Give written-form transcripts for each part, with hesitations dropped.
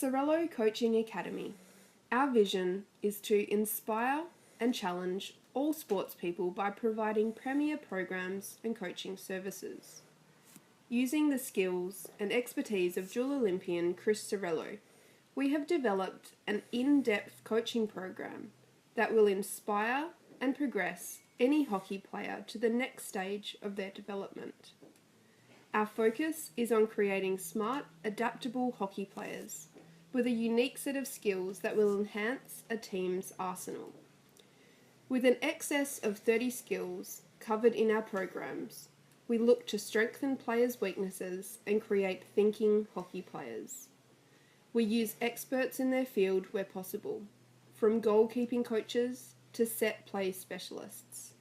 Sorello Coaching Academy, our vision is to inspire and challenge all sports people by providing premier programs and coaching services. Using the skills and expertise of dual Olympian Chris Sorello, we have developed an in-depth coaching program that will inspire and progress any hockey player to the next stage of their development. Our focus is on creating smart, adaptable hockey players with a unique set of skills that will enhance a team's arsenal. With an excess of 30 skills covered in our programs, we look to strengthen players' weaknesses and create thinking hockey players. We use experts in their field where possible, from goalkeeping coaches to set play specialists.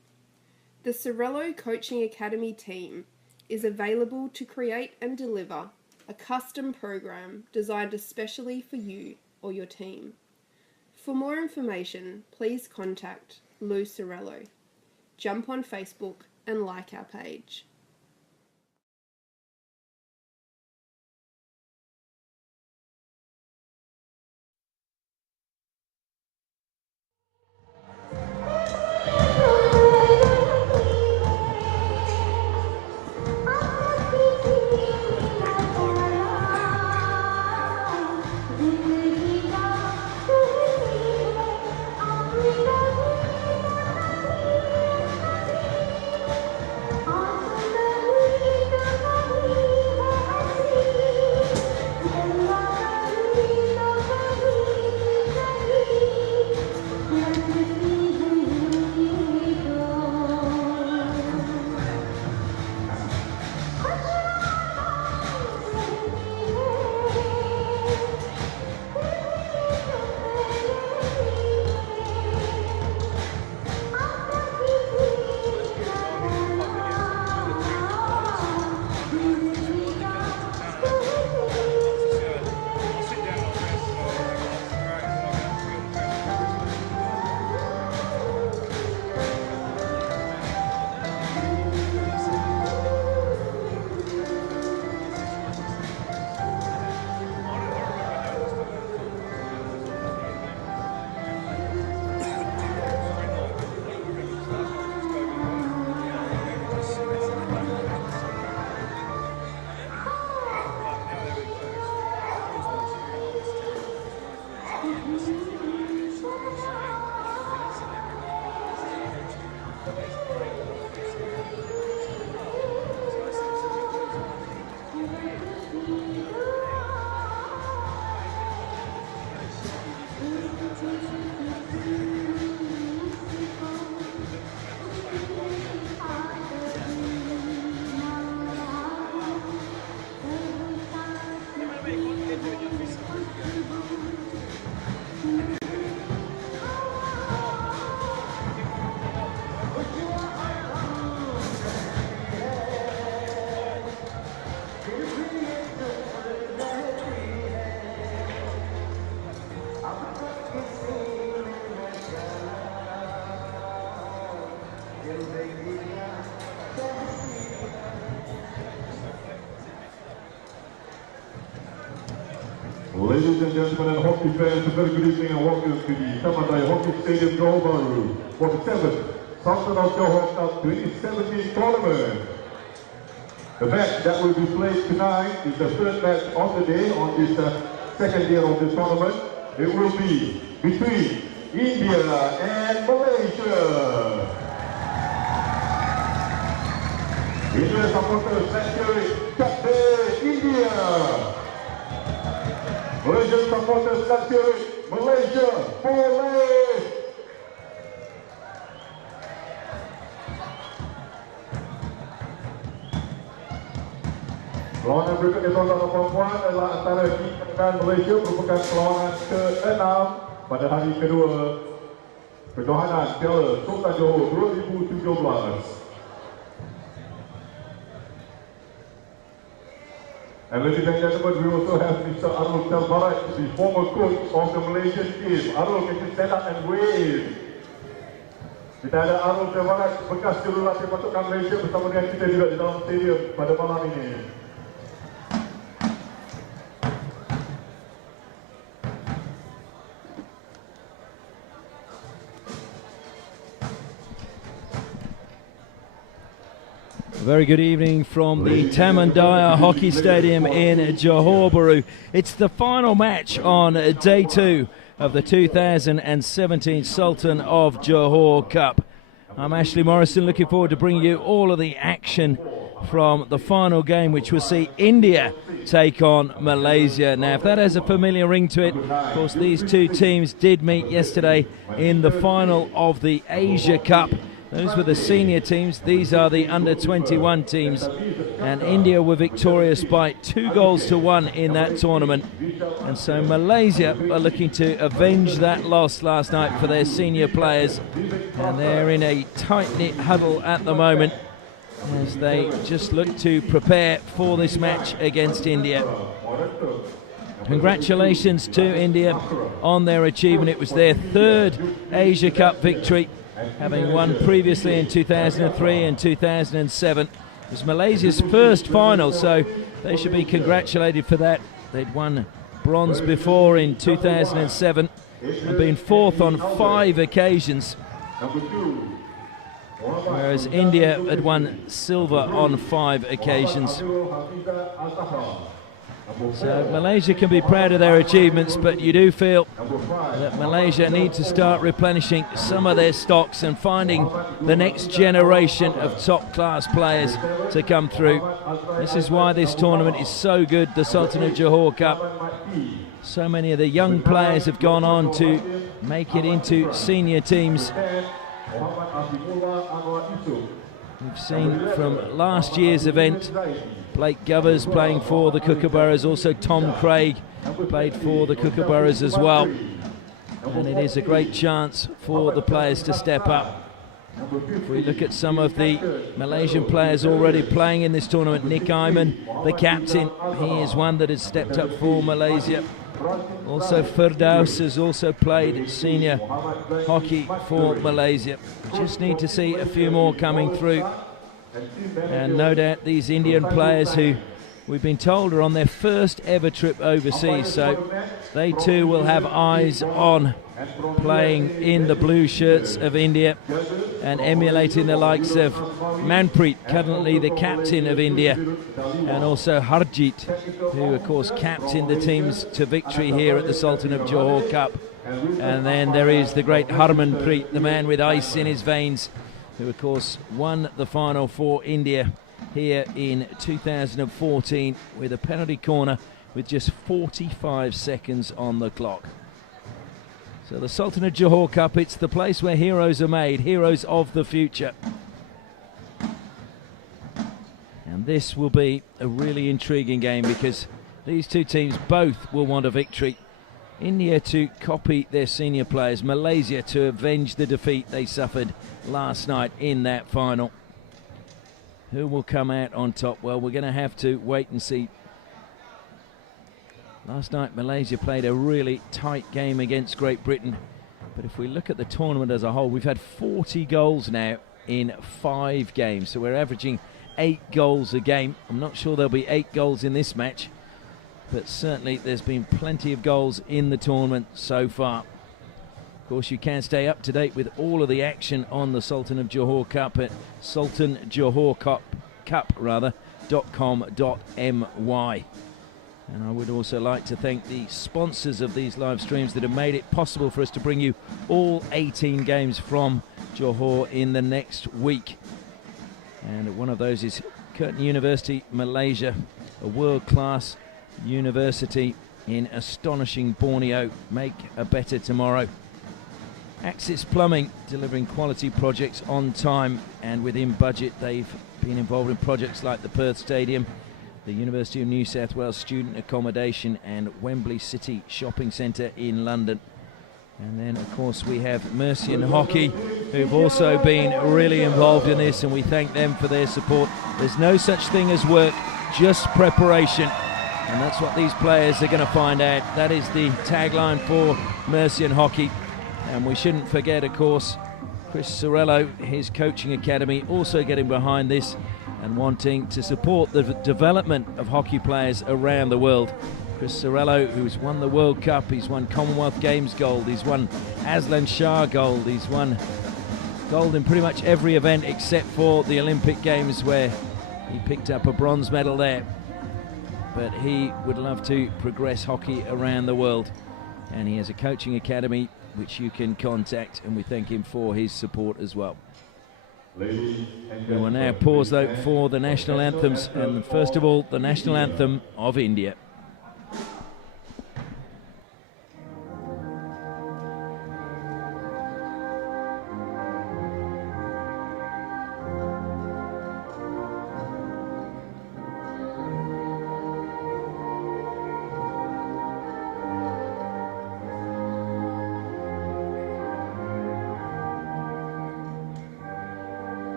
The Sorello Coaching Academy team is available to create and deliver a custom program designed especially for you or your team. For more information, please contact Lou Sorello. Jump on Facebook and like our page. Ladies and gentlemen and hockey fans, a very good evening and welcome to the Tamadai Hockey Stadium Johor for the 7th Sultan of Johor Cup 2017 tournament. The match that will be played tonight is the third match of the day on this second year of the tournament. It will be between India and Malaysia. India supporters, let's hear it. Captain India. Malaysian supporters, let's hear it. Malaysia, boleh! Perlawanan berikutnya tuan-tuan dan puan adalah antara India dan Malaysia, merupakan perlawanan ke-6 pada hari kedua kejohanan Piala Sultan Johor 2017. And ladies and gentlemen, we also have Mr. Arul Telbarat, the former coach of the Malaysian team. Arul, can you stand up and wave? Kita ada Arul Telbarat, bekas jurulatih pasukan Malaysia bersama dengan kita juga di dalam stadium pada malam ini. Very good evening from the Tamandaya Hockey Stadium in Johor Bahru. It's the final match on day 2 of the 2017 Sultan of Johor Cup. I'm Ashley Morrison, looking forward to bringing you all of the action from the final game, which will see India take on Malaysia. Now, if that has a familiar ring to it, of course, these two teams did meet yesterday in the final of the Asia Cup. Those were the senior teams. These are the under-21 teams. And India were victorious by 2-1 in that tournament. And so Malaysia are looking to avenge that loss last night for their senior players. And they're in a tight-knit huddle at the moment as they just look to prepare for this match against India. Congratulations to India on their achievement. It was their 3rd Asia Cup victory, having won previously in 2003 and 2007. It was Malaysia's first final, so they should be congratulated for that. They'd won bronze before in 2007 and been 4th on 5 occasions, whereas India had won silver on 5 occasions. So Malaysia can be proud of their achievements, but you do feel that Malaysia need to start replenishing some of their stocks and finding the next generation of top-class players to come through. This is why this tournament is so good, the Sultan of Johor Cup. So many of the young players have gone on to make it into senior teams. We've seen from last year's event, Blake Govers playing for the Kookaburras, also Tom Craig played for the Kookaburras as well. And it is a great chance for the players to step up. If we look at some of the Malaysian players already playing in this tournament, Nick Iman, the captain, he is one that has stepped up for Malaysia. Also Firdaus has also played senior hockey for Malaysia. We just need to see a few more coming through. And no doubt these Indian players, who we've been told are on their first ever trip overseas, so they too will have eyes on playing in the blue shirts of India and emulating the likes of Manpreet, currently the captain of India, and also Harjit, who of course captained the teams to victory here at the Sultan of Johor Cup. And then there is the great Harmanpreet, the man with ice in his veins, who of course won the final for India here in 2014 with a penalty corner with just 45 seconds on the clock. So the Sultan of Johor Cup, it's the place where heroes are made, heroes of the future. And this will be a really intriguing game because these two teams both will want a victory. India to copy their senior players, Malaysia to avenge the defeat they suffered last night in that final. Who will come out on top? Well, we're going to have to wait and see. Last night Malaysia played a really tight game against Great Britain, but if we look at the tournament as a whole, we've had 40 goals now in 5 games, so we're averaging 8 goals a game. I'm not sure there'll be 8 goals in this match, but certainly there's been plenty of goals in the tournament so far. Of course, you can stay up to date with all of the action on the Sultan of Johor Cup at sultanjohorcup.com.my. And I would also like to thank the sponsors of these live streams that have made it possible for us to bring you all 18 games from Johor in the next week. And one of those is Curtin University, Malaysia, a world-class university in astonishing Borneo. Make a better tomorrow. Axis Plumbing, delivering quality projects on time and within budget. They've been involved in projects like the Perth Stadium, the University of New South Wales Student Accommodation and Wembley City Shopping Centre in London. And then of course we have Mercian Hockey, who've also been really involved in this, and we thank them for their support. There's no such thing as work, just preparation, and that's what these players are going to find out. That is the tagline for Mercian Hockey. And we shouldn't forget, of course, Chris Sorello, his coaching academy, also getting behind this and wanting to support the development of hockey players around the world. Chris Sorello, who's won the World Cup, he's won Commonwealth Games gold, he's won Aslan Shah gold, he's won gold in pretty much every event except for the Olympic Games, where He picked up a bronze medal there, but he would love to progress hockey around the world, and he has a coaching academy which you can contact, and we thank him for his support as well. We will now pause though for the national anthems, and first of all the national anthem of India.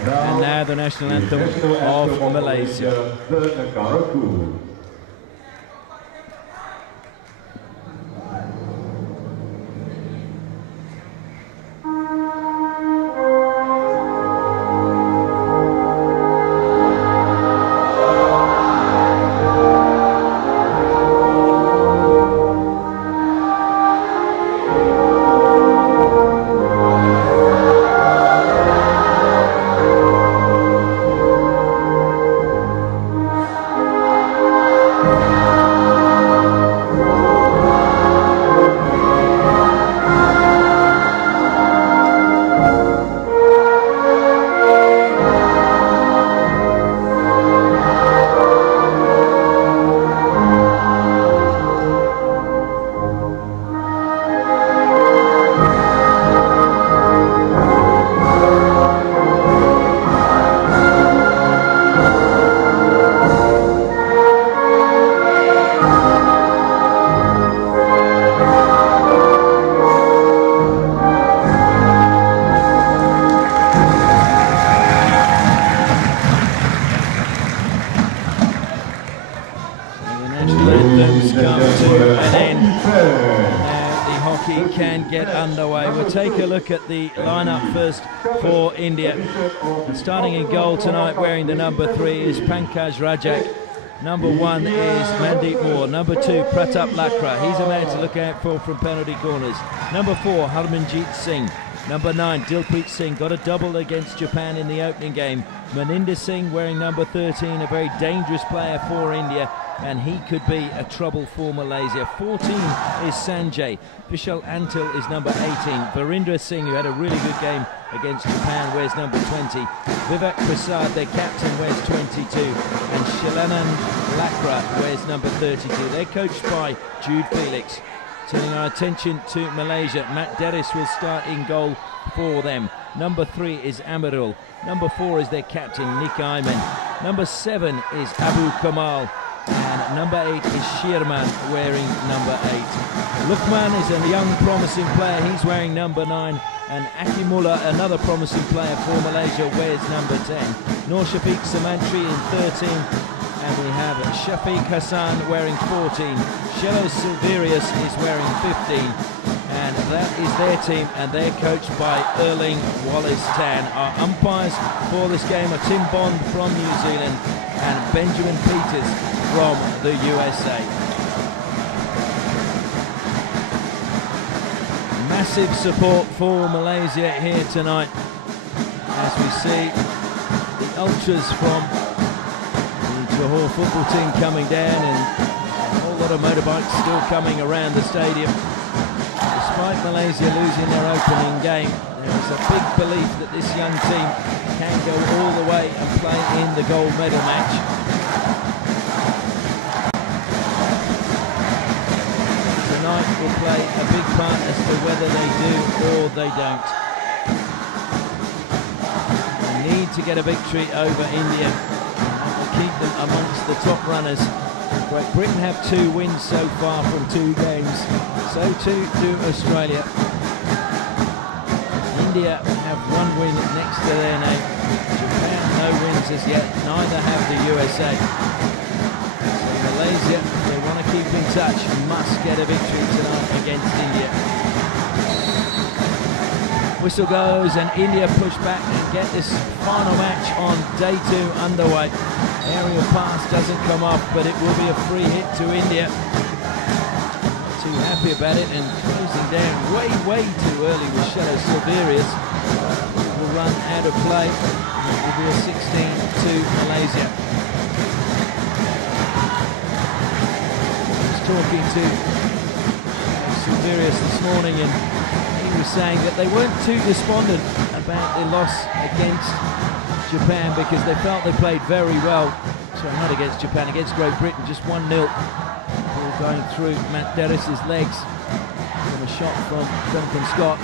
And now the national anthem of Malaysia. Take a look at the lineup first for India. Starting in goal tonight, wearing the number 3 is Pankaj Rajak. Number 1 is Mandeep Moore. Number 2, Pratap Lakra. He's a man to look out for from penalty corners. Number 4, Harmanjeet Singh. Number 9, Dilpreet Singh. Got a double against Japan in the opening game. Maninder Singh wearing number 13, a very dangerous player for India, and he could be a trouble for Malaysia. 14 is Sanjay. Vishal Antil is number 18. Virendra Singh, who had a really good game against Japan, wears number 20. Vivek Prasad, their captain, wears 22. And Shilanand Lakra wears number 32. They're coached by Jude Felix. Turning our attention to Malaysia, Matt Deris will start in goal for them. Number 3 is Amirul. Number 4 is their captain, Nick Ayman. Number 7 is Abu Kamal. And number 8 is Shirman, wearing number 8. Lukman is a young promising player, he's wearing number 9. And Akimullah, another promising player for Malaysia, wears number 10. Nur Shafiq Samantri in 13. And we have Shafiq Hassan wearing 14. Shelo Silverius is wearing 15. And that is their team, and they're coached by Erling Wallace Tan. Our umpires for this game are Tim Bond from New Zealand and Benjamin Peters from the USA. Massive support for Malaysia here tonight as we see the ultras from the Johor football team coming down, and a whole lot of motorbikes still coming around the stadium. Despite Malaysia losing their opening game, there is a big belief that this young team can go all the way and play in the gold medal match. part as to whether they do or they don't. They need to get a victory over India and keep them amongst the top runners. Great Britain have 2 wins so far from 2 games, so too do Australia. India have 1 win next to their name. Japan no wins as yet, neither have the USA. So Malaysia, if they want to keep in touch, must get a victory tonight against India. Whistle goes and India push back and get this final match on day 2 underway. Aerial pass doesn't come off, but it will be a free hit to India. Not too happy about it, and closing down way too early with Shadow Silverius. Will run out of play. It will be a 16 to Malaysia. I was talking to Silverius this morning, and he was saying that they weren't too despondent about their loss against Japan because they felt they played very well. Sorry, not against Japan, against Great Britain, just 1-0. Ball going through Matt Derris's legs from a shot from Duncan Scott.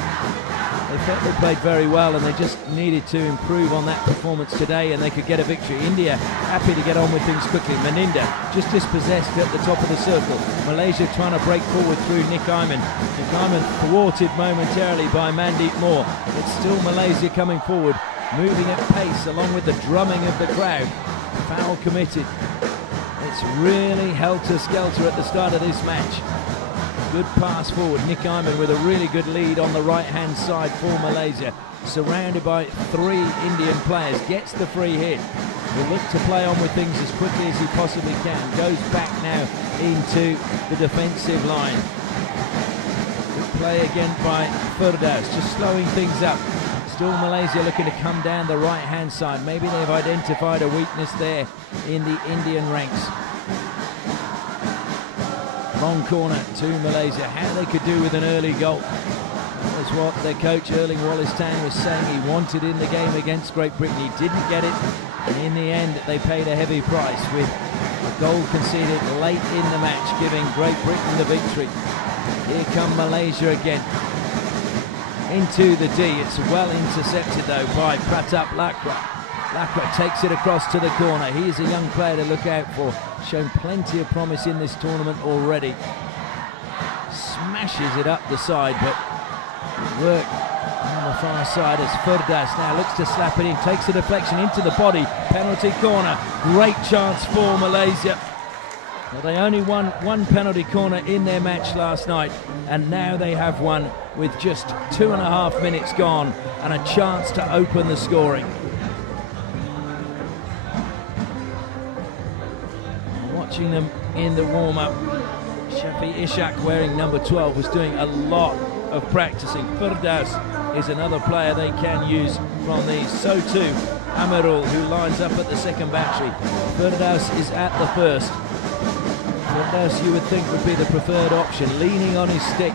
They felt they played very well and they just needed to improve on that performance today and they could get a victory. India happy to get on with things quickly. Meninda just dispossessed at the top of the circle. Malaysia trying to break forward through Nick Iman. Nick Iman thwarted momentarily by Mandeep Moore. It's still Malaysia coming forward, moving at pace along with the drumming of the crowd. Foul committed. It's really helter-skelter at the start of this match. Good pass forward. Nick Iman with a really good lead on the right-hand side for Malaysia. Surrounded by 3 Indian players. Gets the free hit. Will look to play on with things as quickly as he possibly can. Goes back now into the defensive line. Good play again by Firdaus, just slowing things up. Still Malaysia looking to come down the right-hand side. Maybe they've identified a weakness there in the Indian ranks. Long corner to Malaysia. How they could do with an early goal. That was what their coach Erling Wallace-Tan was saying he wanted in the game against Great Britain. He didn't get it, and in the end they paid a heavy price with a goal conceded late in the match, giving Great Britain the victory. Here come Malaysia again. Into the D. It's well intercepted though by Pratap Lakra. Lakra takes it across to the corner. He's a young player to look out for. Shown plenty of promise in this tournament already. Smashes it up the side, but work on the far side as Firdaus now looks to slap it in. Takes the deflection into the body. Penalty corner. Great chance for Malaysia. Well, they only won 1 penalty corner in their match last night, and now they have one with just 2.5 minutes gone and a chance to open the scoring. Watching them in the warm-up, Shafi Ishak, wearing number 12, was doing a lot of practicing. Firdaus is another player they can use from these. So too Amirul, who lines up at the second battery. Firdaus is at the first. Firdaus, you would think, would be the preferred option, leaning on his stick.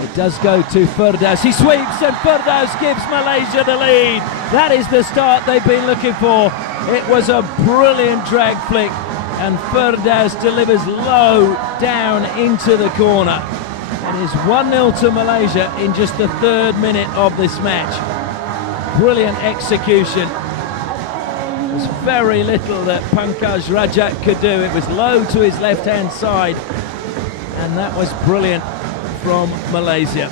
It does go to Firdaus. He sweeps and Firdaus gives Malaysia the lead. That is the start they've been looking for. It was a brilliant drag flick and Firdaus delivers low down into the corner. It is 1-0 to Malaysia in just the 3rd minute of this match. Brilliant execution. There's very little that Pankaj Rajat could do. It was low to his left-hand side, and that was brilliant from Malaysia.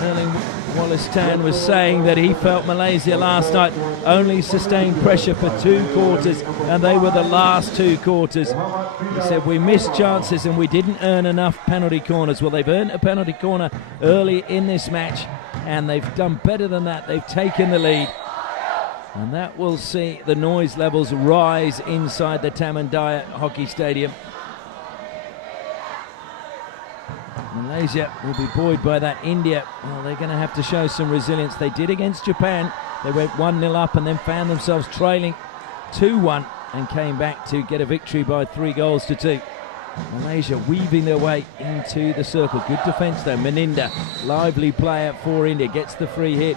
Erling Wallace-Tan was saying that he felt Malaysia last night only sustained pressure for 2 quarters, and they were the last 2 quarters. He said we missed chances and we didn't earn enough penalty corners. Well, they've earned a penalty corner early in this match, and they've done better than that. They've taken the lead, and that will see the noise levels rise inside the Tamandaya Hockey Stadium. Malaysia will be buoyed by that. India, well, they're going to have to show some resilience. They did against Japan. They went 1-0 up and then found themselves trailing 2-1 and came back to get a victory by 3 goals to 2. Malaysia weaving their way into the circle. Good defence though. Meninda, lively player for India, gets the free hit.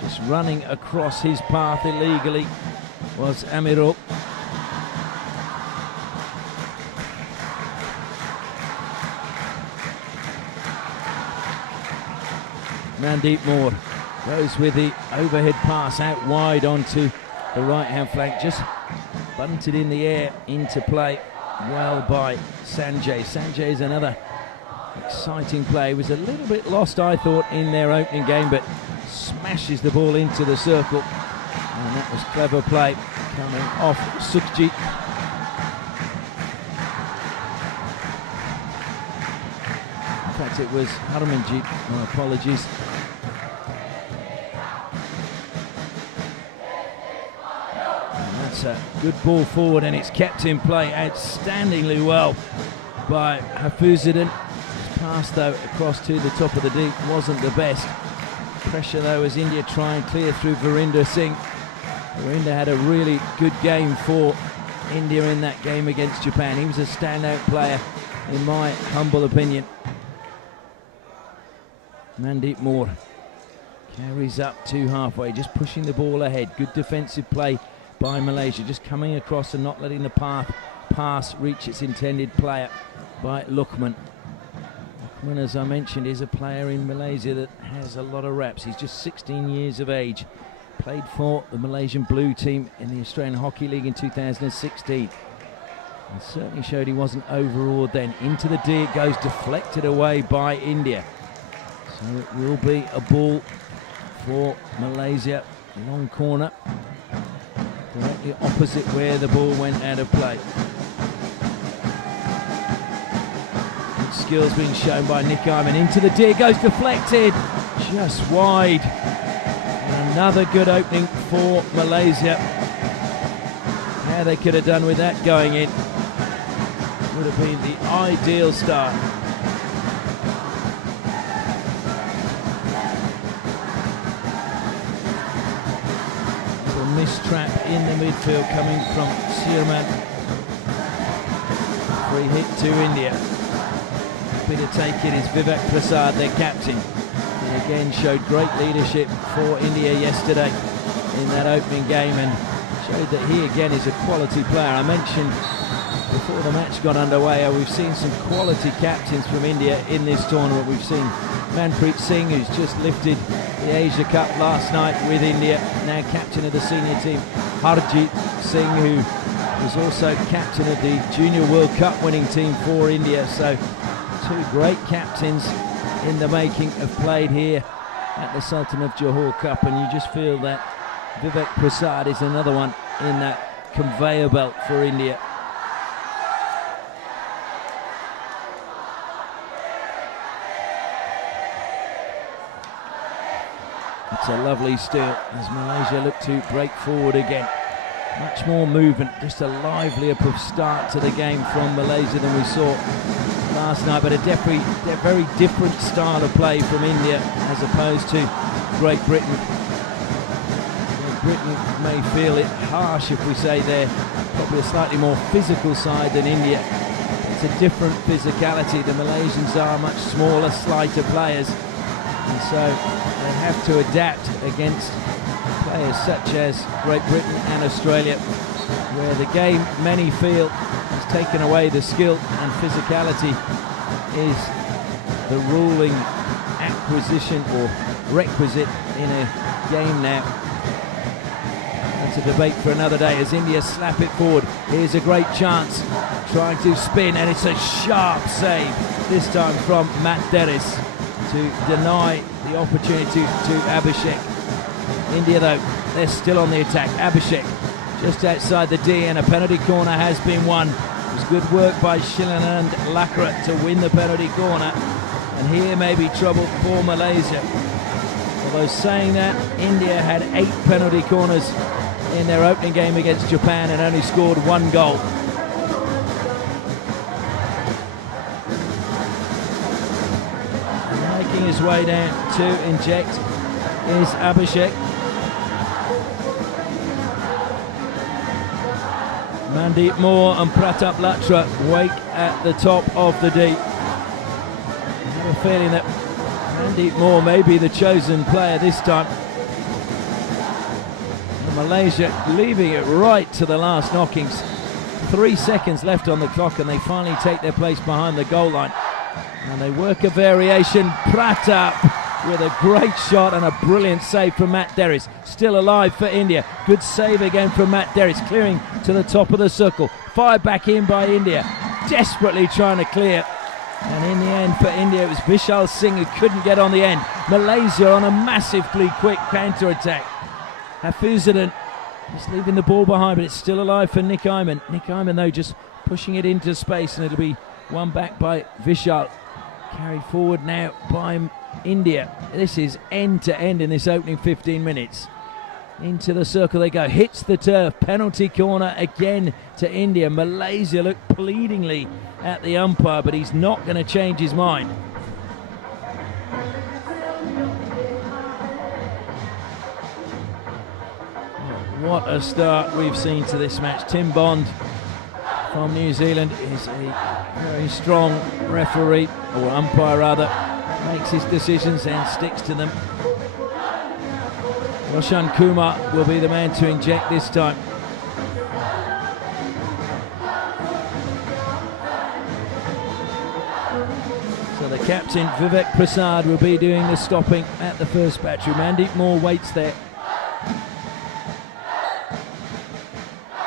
Just running across his path illegally was Amirul. Mandeep Moore goes with the overhead pass out wide onto the right-hand flank, just bunted in the air into play well by Sanjay. Sanjay is another exciting play. He was a little bit lost, I thought, in their opening game, but smashes the ball into the circle, and that was clever play coming off Sukhjit. In fact, it was Harmanjit. My apologies. A good ball forward, and it's kept in play outstandingly well by Hafizuddin. His pass though across to the top of the deep wasn't the best. Pressure though as India try and clear through Virender Singh. Virender had a really good game for India in that game against Japan. He was a standout player in my humble opinion. Mandeep Moore carries up to halfway, just pushing the ball ahead. Good defensive play by Malaysia, just coming across and not letting the pass reach its intended player by Luqman. Luqman, as I mentioned, is a player in Malaysia that has a lot of reps. He's just 16 years of age, played for the Malaysian Blue team in the Australian Hockey League in 2016. And certainly showed he wasn't overawed then. Into the D it goes, deflected away by India. So it will be a ball for Malaysia, long corner, directly opposite where the ball went out of play. Good skills being shown by Nick Iman. Into the D, goes deflected, just wide. And another good opening for Malaysia. How they could have done with that going in would have been the ideal start. Mistrap in the midfield coming from Sirman. Free hit to India. Happy to take it is Vivek Prasad, their captain. He again showed great leadership for India yesterday in that opening game and showed that he again is a quality player. I mentioned before the match got underway how we've seen some quality captains from India in this tournament. We've seen Manpreet Singh, who's just lifted the Asia Cup last night with India, now captain of the senior team. Harjit Singh, who was also captain of the Junior World Cup winning team for India. So two great captains in the making have played here at the Sultan of Johor Cup, and you just feel that Vivek Prasad is another one in that conveyor belt for India. It's a lovely steal as Malaysia look to break forward again. Much more movement, just a livelier start to the game from Malaysia than we saw last night, but a very different style of play from India as opposed to Great Britain. Great Britain may feel it harsh if we say they're probably a slightly more physical side than India. It's a different physicality. The Malaysians are much smaller, slighter players, and so they have to adapt against players such as Great Britain and Australia, where the game, many feel, has taken away the skill, and physicality is the ruling acquisition or requisite in a game now. That's a debate for another day as India slap it forward. Here's a great chance, trying to spin, and it's a sharp save, this time from Matt Derris, to deny the opportunity to Abhishek. India though, they're still on the attack. Abhishek just outside the D, and a penalty corner has been won. It was good work by Shilanand Lakra to win the penalty corner, and here may be trouble for Malaysia. Although saying that, India had 8 penalty corners in their opening game against Japan and only scored 1 goal. Making his way down to inject is Abhishek. Mandeep Moore and Pratap Latra wait at the top of the deep. I have a feeling that Mandeep Moore may be the chosen player this time. And Malaysia leaving it right to the last knockings. 3 seconds left on the clock and they finally take their place behind the goal line. And they work a variation. Pratap with a great shot and a brilliant save from Matt Derris. Still alive for India. Good save again from Matt Derris, clearing to the top of the circle. Fired back in by India, desperately trying to clear. And in the end for India, it was Vishal Singh who couldn't get on the end. Malaysia on a massively quick counter-attack. Hafizuddin just leaving the ball behind, but it's still alive for Nick Iman. Nick Iman, though, just pushing it into space, and it'll be won back by Vishal. Carried forward now by India. This is end to end in this opening 15 minutes. Into the circle they go, hits the turf, penalty corner again to India. Malaysia look pleadingly at the umpire, but he's not going to change his mind. What a start we've seen to this match. Tim Bond from New Zealand is a very strong referee, or umpire rather, makes his decisions and sticks to them. Roshan Kumar will be the man to inject this time. So the captain, Vivek Prasad, will be doing the stopping at the first battery. Mandeep Moore waits there.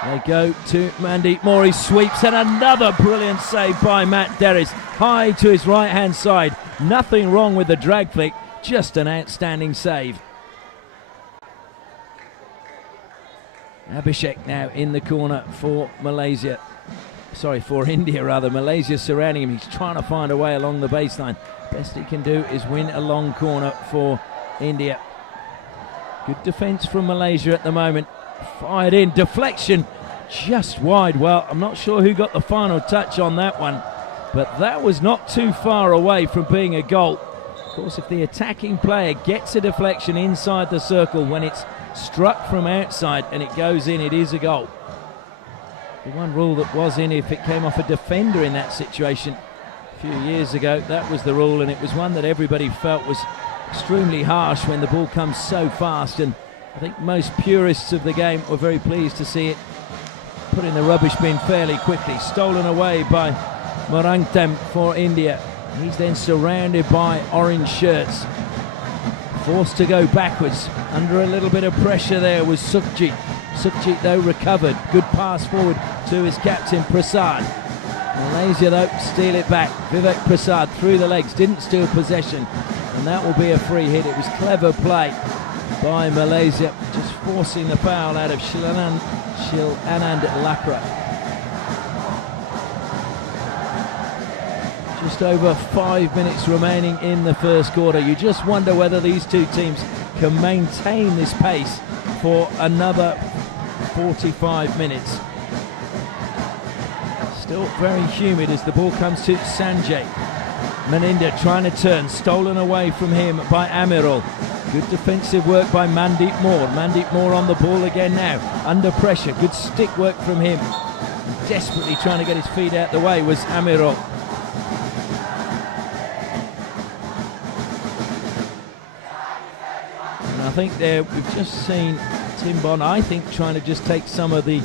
They go to Mandeep Moore, he sweeps, and another brilliant save by Matt Derris. High to his right-hand side. Nothing wrong with the drag flick, just an outstanding save. Abhishek now in the corner for Malaysia. Sorry, for India rather. Malaysia surrounding him. He's trying to find a way along the baseline. Best he can do is win a long corner for India. Good defence from Malaysia at the moment. Fired in, deflection just wide. Well, I'm not sure who got the final touch on that one, but that was not too far away from being a goal. Of course, if the attacking player gets a deflection inside the circle when it's struck from outside and it goes in, it is a goal. The one rule that was in, if it came off a defender in that situation a few years ago, that was the rule, and it was one that everybody felt was extremely harsh when the ball comes so fast, and I think most purists of the game were very pleased to see it put in the rubbish bin fairly quickly. Stolen away by Morangtem for India. He's then surrounded by orange shirts. Forced to go backwards. Under a little bit of pressure there was Sukhjit. Sukhjit, though, recovered. Good pass forward to his captain, Prasad. Malaysia, though, steal it back. Vivek Prasad through the legs, didn't steal possession, and that will be a free hit. It was clever play by Malaysia, just forcing the foul out of Shilanand Lakra. Just over 5 minutes remaining in the first quarter. You just wonder whether these two teams can maintain this pace for another 45 minutes. Still very humid as the ball comes to Sanjay. Meninda trying to turn, stolen away from him by Amirul. Good defensive work by Mandeep Moore. Mandeep Moore on the ball again now, under pressure. Good stick work from him. Desperately trying to get his feet out the way was Amirul. And I think there we've just seen Tim Bond, I think, trying to just take some of the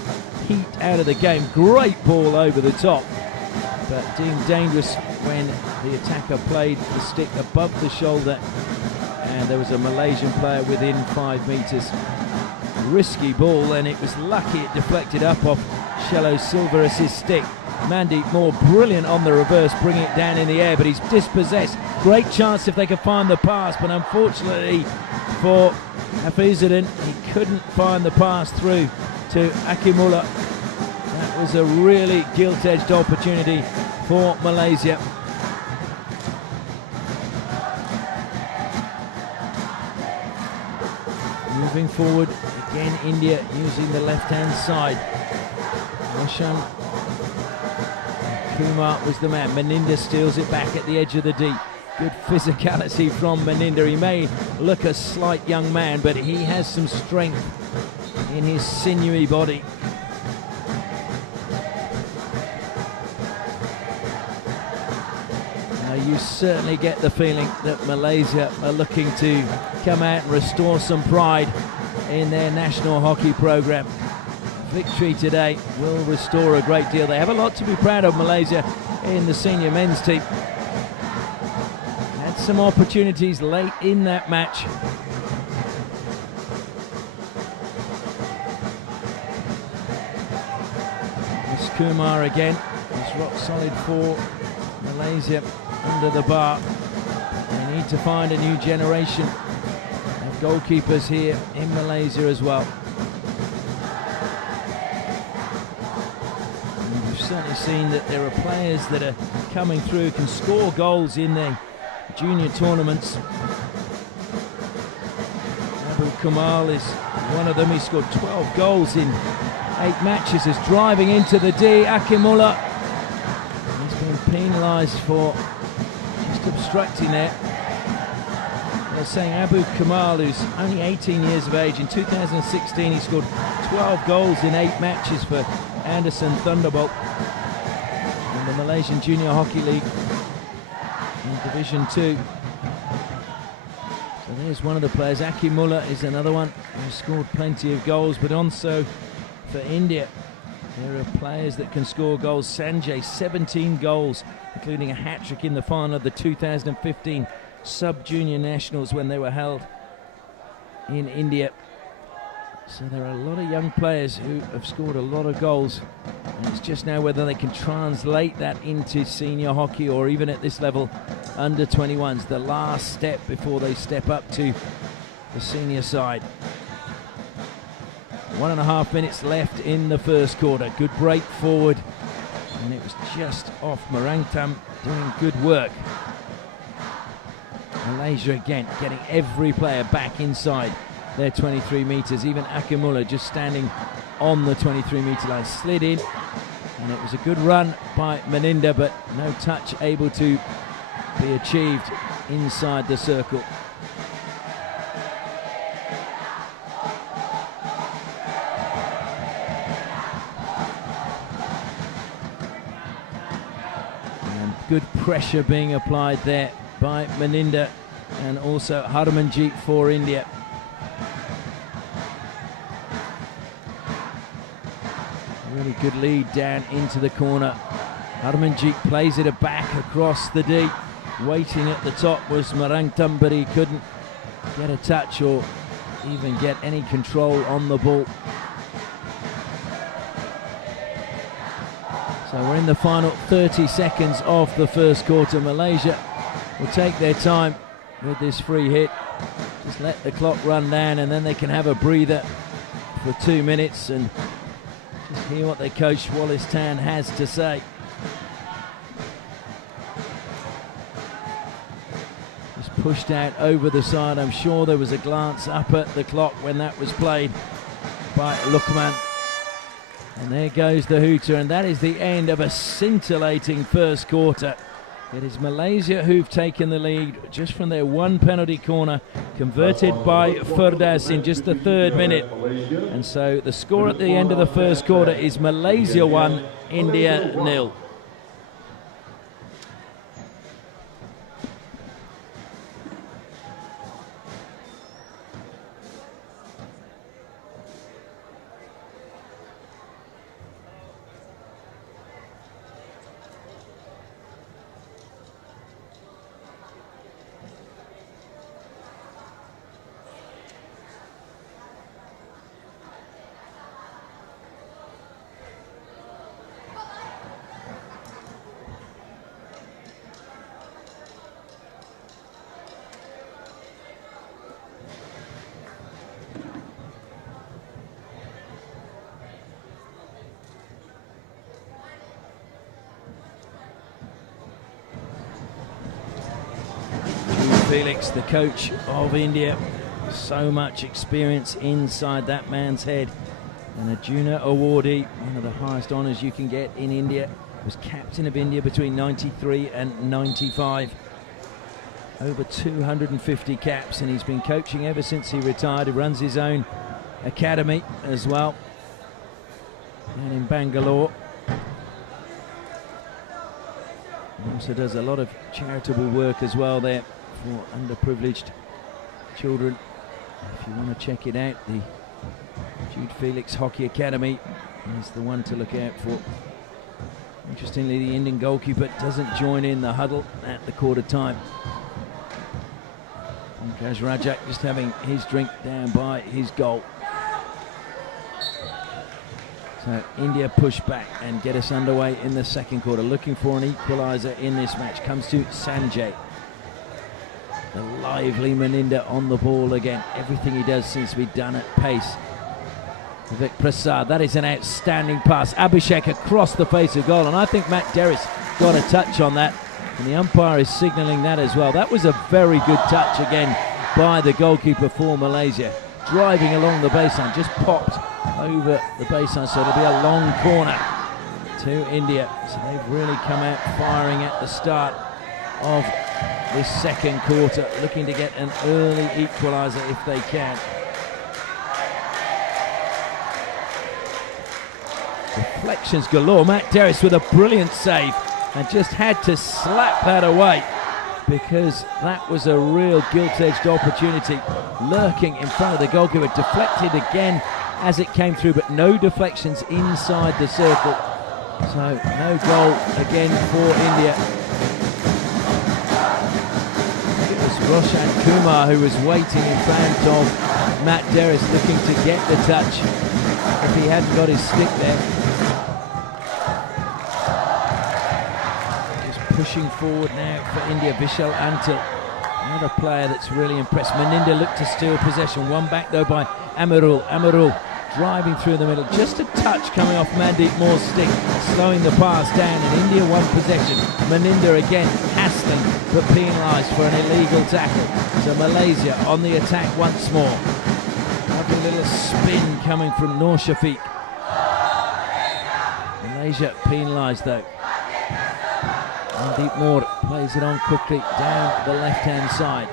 heat out of the game. Great ball over the top, but deemed dangerous when the attacker played the stick above the shoulder and there was a Malaysian player within 5 metres. Risky ball, and it was lucky it deflected up off Shello Silveris' stick. Mandeep Moore brilliant on the reverse, bringing it down in the air, but he's dispossessed. Great chance if they could find the pass, but unfortunately for Hafizuddin, he couldn't find the pass through to Akimullah. That was a really gilt-edged opportunity for Malaysia. Moving forward, again India using the left-hand side. Roshan Kumar was the man. Meninda steals it back at the edge of the deep. Good physicality from Meninda. He may look a slight young man, but he has some strength in his sinewy body. You certainly get the feeling that Malaysia are looking to come out and restore some pride in their national hockey program. Victory today will restore a great deal. They have a lot to be proud of, Malaysia, in the senior men's team. Had some opportunities late in that match. It's Kumar again. It's rock solid for Malaysia under the bar. They need to find a new generation of goalkeepers here in Malaysia as well. And we've certainly seen that there are players that are coming through, can score goals in the junior tournaments. Abu Kamal is one of them. He scored 12 goals in 8 matches. Is driving into the D. Akimullah. He's been penalised for just obstructing there. They're saying Abu Kamal, who's only 18 years of age, in 2016 he scored 12 goals in 8 matches for Anderson Thunderbolt in the Malaysian Junior Hockey League in Division 2. So there's one of the players. Akimullah is another one who scored plenty of goals, but also for India there are players that can score goals. Sanjay, 17 goals, including a hat-trick in the final of the 2015 Sub-Junior Nationals when they were held in India. So there are a lot of young players who have scored a lot of goals, and it's just now whether they can translate that into senior hockey or even at this level under 21s, the last step before they step up to the senior side. 1.5 minutes left in the first quarter. Good break forward, and it was just off. Marangtam doing good work. Malaysia again getting every player back inside their 23 metres. Even Akimullah just standing on the 23-metre line. Slid in, and it was a good run by Meninda, but no touch able to be achieved inside the circle. And good pressure being applied there by Meninda and also Harmanjeet for India. Really good lead down into the corner. Harmanjeet plays it back across the D. Waiting at the top was Marangtam, but he couldn't get a touch or even get any control on the ball. So we're in the final 30 seconds of the first quarter. Malaysia will take their time with this free hit. Just let the clock run down, and then they can have a breather for 2 minutes and just hear what their coach Wallace Tan has to say. Just pushed out over the side. I'm sure there was a glance up at the clock when that was played by Lukman. And there goes the hooter, and that is the end of a scintillating first quarter. It is Malaysia who've taken the lead just from their one penalty corner, converted by Firdaus in just the 3rd minute. And so the score at the end of the first quarter is Malaysia 1, India 0. Felix, the coach of India, so much experience inside that man's head, and a junior awardee, one of the highest honours you can get in India. Was captain of India between 93 and 95. Over 250 caps, and he's been coaching ever since he retired. He runs his own academy as well, and in Bangalore. Also does a lot of charitable work as well there for underprivileged children. If you want to check it out, the Jude Felix Hockey Academy is the one to look out for. Interestingly, the Indian goalkeeper doesn't join in the huddle at the quarter time. Pankaj Rajak just having his drink down by his goal. So India push back and get us underway in the second quarter. Looking for an equaliser in this match. Comes to Sanjay. The lively Meninda on the ball again. Everything he does seems to be done at pace. Vivek Prasad, that is an outstanding pass. Abhishek across the face of goal, and I think Matt Derris got a touch on that, and the umpire is signalling that as well. That was a very good touch again by the goalkeeper for Malaysia. Driving along the baseline, just popped over the baseline, so it'll be a long corner to India. So they've really come out firing at the start of this second quarter, looking to get an early equaliser if they can. Deflections galore. Matt Derris with a brilliant save and just had to slap that away because that was a real gilt-edged opportunity lurking in front of the goalkeeper. Deflected again as it came through, but no deflections inside the circle. So no goal again for India. It was Roshan Kumar who was waiting in front of Matt Derris, looking to get the touch if he hadn't got his stick there. Pushing forward now for India, Vishal Antal, another player that's really impressed. Meninda looked to steal possession, won back though by Amarul. Amarul driving through the middle, just a touch coming off Mandeep Moore's stick, slowing the pass down, and India won possession. Meninda again hassling but penalised for an illegal tackle. So Malaysia on the attack once more. Lovely little spin coming from Noor Shafiq. Malaysia penalised though. Mandeep Moore plays it on quickly down the left-hand side.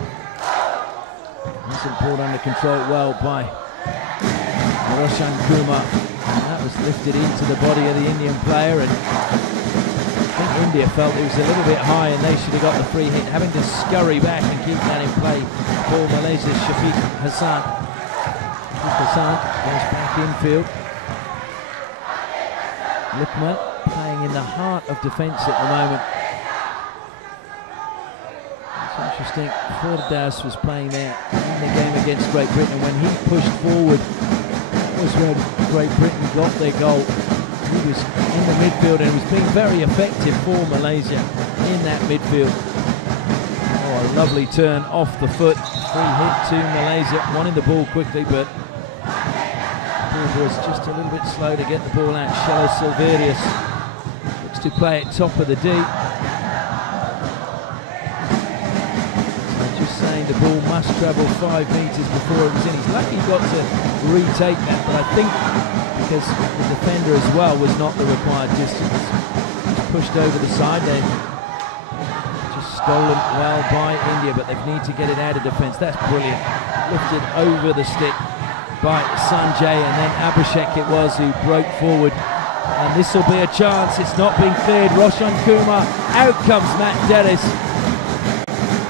Wasn't brought under control well by Roshan Kumar. That was lifted into the body of the Indian player, and I think India felt it was a little bit high and they should have got the free hit, having to scurry back and keep that in play for Malaysia's Shafiq Hassan. Shafiq Hassan goes back infield. Lukman playing in the heart of defence at the moment. Interesting, Fordas was playing there in the game against Great Britain. When he pushed forward, that was when Great Britain got their goal. He was in the midfield and was being very effective for Malaysia in that midfield. Oh, a lovely turn off the foot. Free hit to Malaysia, wanting the ball quickly, but he was just a little bit slow to get the ball out. Shelo Silverius looks to play at top of the D. The ball must travel 5 metres before it was in. He's lucky he got to retake that, but I think because the defender as well was not the required distance. Just pushed over the side then. Just stolen well by India, but they need to get it out of defence. That's brilliant. Lifted over the stick by Sanjay, and then Abhishek it was who broke forward. And this will be a chance. It's not being cleared. Roshan Kumar. Out comes Matt Derris.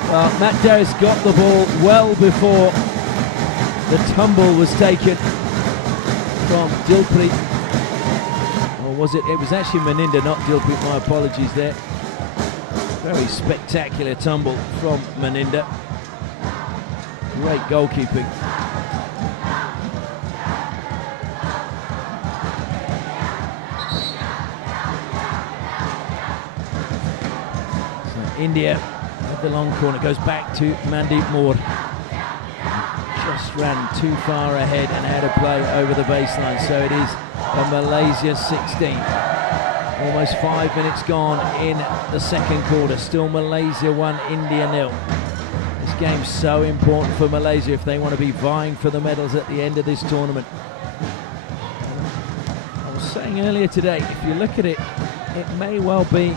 Well, Matt Derris got the ball well before the tumble was taken from Dilpreet. Or was it? It was actually Meninda, not Dilpreet. My apologies there. Very spectacular tumble from Meninda. Great goalkeeping. So India, the long corner, goes back to Mandeep Moore. Just ran too far ahead and out of play over the baseline. So it is a Malaysia 16. Almost 5 minutes gone in the second quarter. Still Malaysia 1, India 0. This game's so important for Malaysia if they want to be vying for the medals at the end of this tournament. I was saying earlier today, if you look at it, it may well be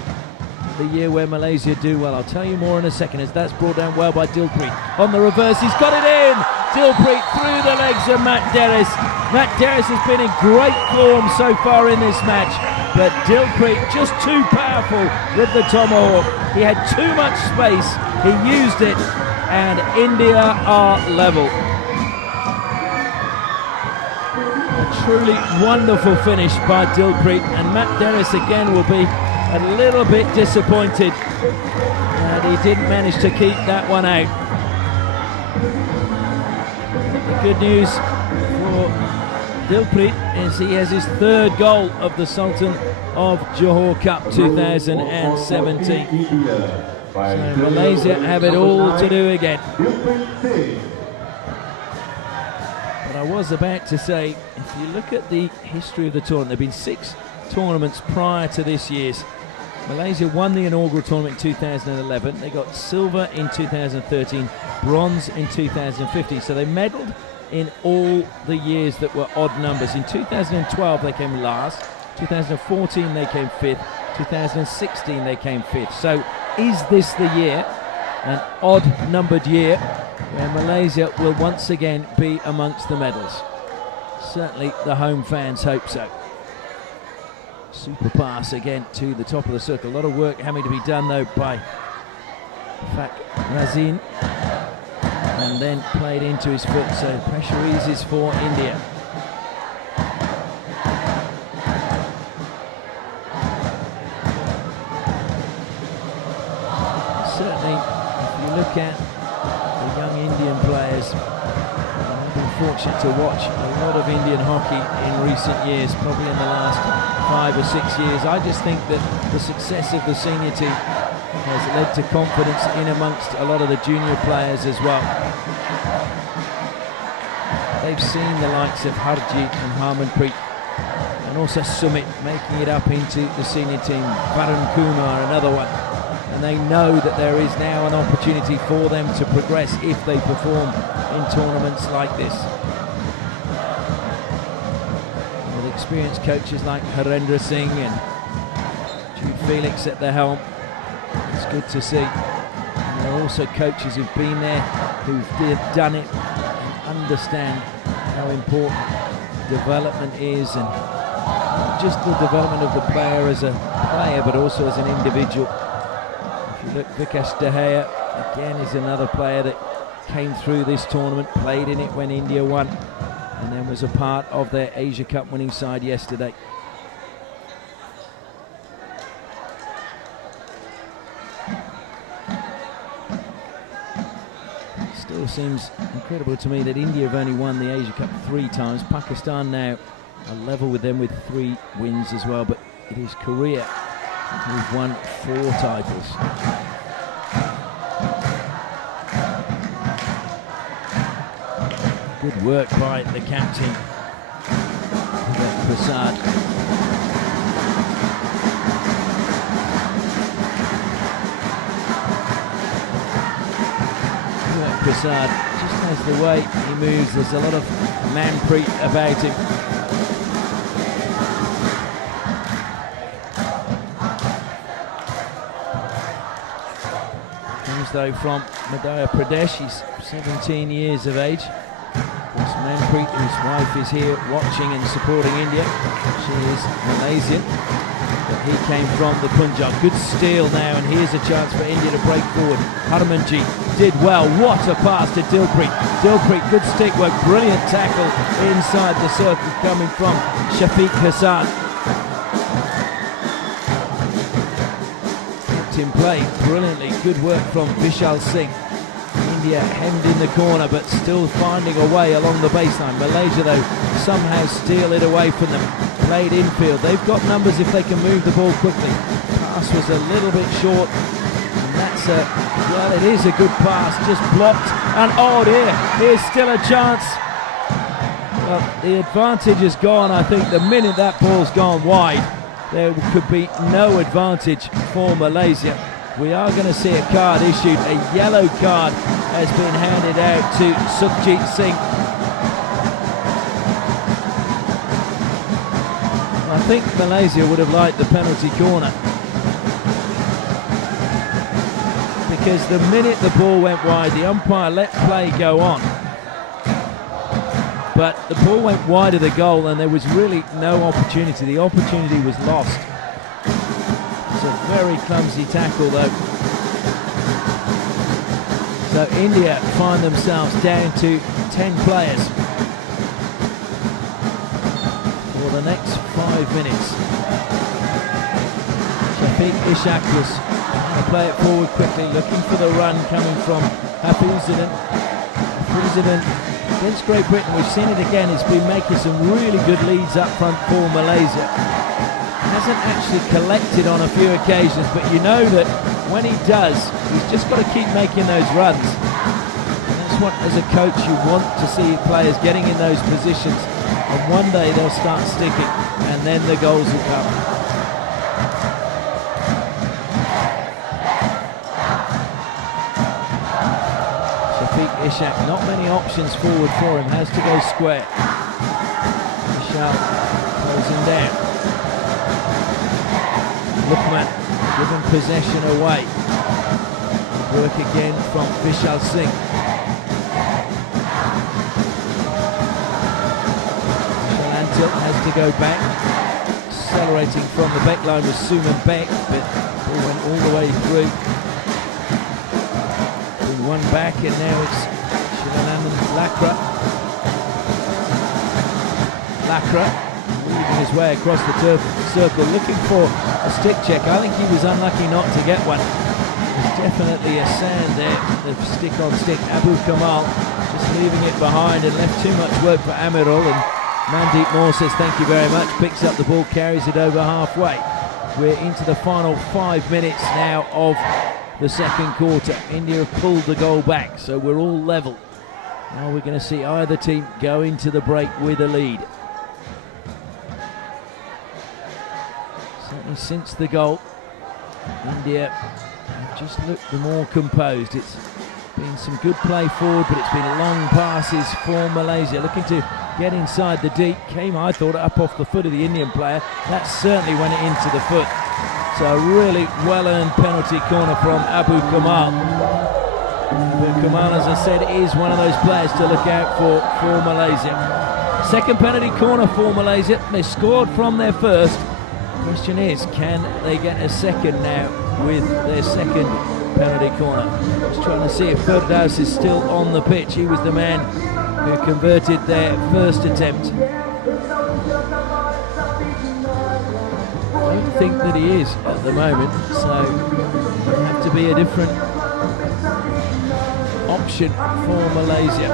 the year where Malaysia do well. I'll tell you more in a second, as that's brought down well by Dilpreet. On the reverse, he's got it in! Dilpreet through the legs of Matt Derris. Matt Derris has been in great form so far in this match. but Dilpreet just too powerful with the tomahawk. He had too much space, he used it, and India are level. A truly wonderful finish by Dilpreet, and Matt Derris again will be a little bit disappointed that he didn't manage to keep that one out. The good news for Dilpreet is he has his third goal of the Sultan of Johor Cup 2017. So Malaysia have it all to do again. But I was about to say, if you look at the history of the tournament, there have been 6 tournaments prior to this year's. Malaysia won the inaugural tournament in 2011. They got silver in 2013, bronze in 2015. So they medalled in all the years that were odd numbers. In 2012 they came last, 2014 they came 5th, 2016 they came 5th. So is this the year, an odd numbered year, where Malaysia will once again be amongst the medals? Certainly the home fans hope so. Super pass again to the top of the circle. A lot of work having to be done though by Fak Razin, and then played into his foot, so pressure eases for India. Certainly, if you look at the young Indian players, I've been fortunate to watch a lot of Indian hockey in recent years, probably in the last 5 or 6 years. I just think that the success of the senior team has led to confidence in amongst a lot of the junior players as well. They've seen the likes of Harjeet and Harmanpreet, and also Sumit making it up into the senior team, Varun Kumar another one, and they know that there is now an opportunity for them to progress if they perform in tournaments like this. And with experienced coaches like Harendra Singh and Jude Felix at the helm, it's good to see. And there are also coaches who've been there, who've done it, and understand how important development is, and not just the development of the player as a player, but also as an individual. If you look, Vikash De Gea again is another player that came through this tournament, played in it when India won, and then was a part of their Asia Cup winning side yesterday. Still seems incredible to me that India have only won the Asia Cup 3 times. Pakistan now are level with them with 3 wins as well, but it is Korea who've won 4 titles. Good work by the captain, Prasad. Prasad, just as the way he moves, there's a lot of manpreet about him. Comes though from Madhya Pradesh, he's 17 years of age. This manpreet, whose wife is here watching and supporting India. She is Malaysian, but he came from the Punjab. Good steal now, and here's a chance for India to break forward. Harmanjeet did well. What a pass to Dilpreet. Dilpreet, good stick work, brilliant tackle inside the circle coming from Shafiq Hassan. Kept him played brilliantly. Good work from Vishal Singh. India hemmed in the corner, but still finding a way along the baseline. Malaysia, though, somehow steal it away from them. Played infield. They've got numbers if they can move the ball quickly. Pass was a little bit short. And that's well, it is a good pass, just blocked. And oh dear, here's still a chance. Well, the advantage is gone, I think. The minute that ball's gone wide, there could be no advantage for Malaysia. We are going to see a card issued. A yellow card has been handed out to Sukhjit Singh. I think Malaysia would have liked the penalty corner, because the minute the ball went wide, the umpire let play go on. but the ball went wide of the goal and there was really no opportunity. The opportunity was lost. It's a very clumsy tackle though. So India find themselves down to 10 players for the next 5 minutes. Shafiq Ishaq was going to play it forward quickly, looking for the run coming from Hafizudin. Against Great Britain, we've seen it again, he's been making some really good leads up front for Malaysia. Hasn't actually collected on a few occasions, but you know that when he does, he's just got to keep making those runs. And that's what, as a coach, you want to see players getting in those positions, and one day they'll start sticking, and then the goals will come. Ishaq, not many options forward for him, has to go square. Vishal closing down. Lukman giving possession away. Work again from Vishal Singh. Vishal Antil has to go back. Accelerating from the back line was Suman Beck, but ball went all the way through. One back, and now it's Lakra weaving his way across the circle, looking for a stick check. I think he was unlucky not to get one. There's definitely a sand there, the stick on stick. Abu Kamal just leaving it behind and left too much work for Amirul, and Mandeep Moore says thank you very much, picks up the ball, carries it over halfway. We're into the final 5 minutes now of the second quarter. India have pulled the goal back, so we're all level. Now we're going to see either team go into the break with a lead. Certainly since the goal, India have just looked the more composed. It's been some good play forward, but it's been long passes for Malaysia. Looking to get inside the deep. Came, I thought, up off the foot of the Indian player. That certainly went into the foot. So a really well-earned penalty corner from Abu Kamal. Abu Kamal, as I said, is one of those players to look out for Malaysia. Second penalty corner for Malaysia. They scored from their first. The question is, can they get a second now with their second penalty corner? Just trying to see if Firdaus is still on the pitch. He was the man who converted their first attempt. I don't think that he is at the moment, so it'll have to be a different option for Malaysia.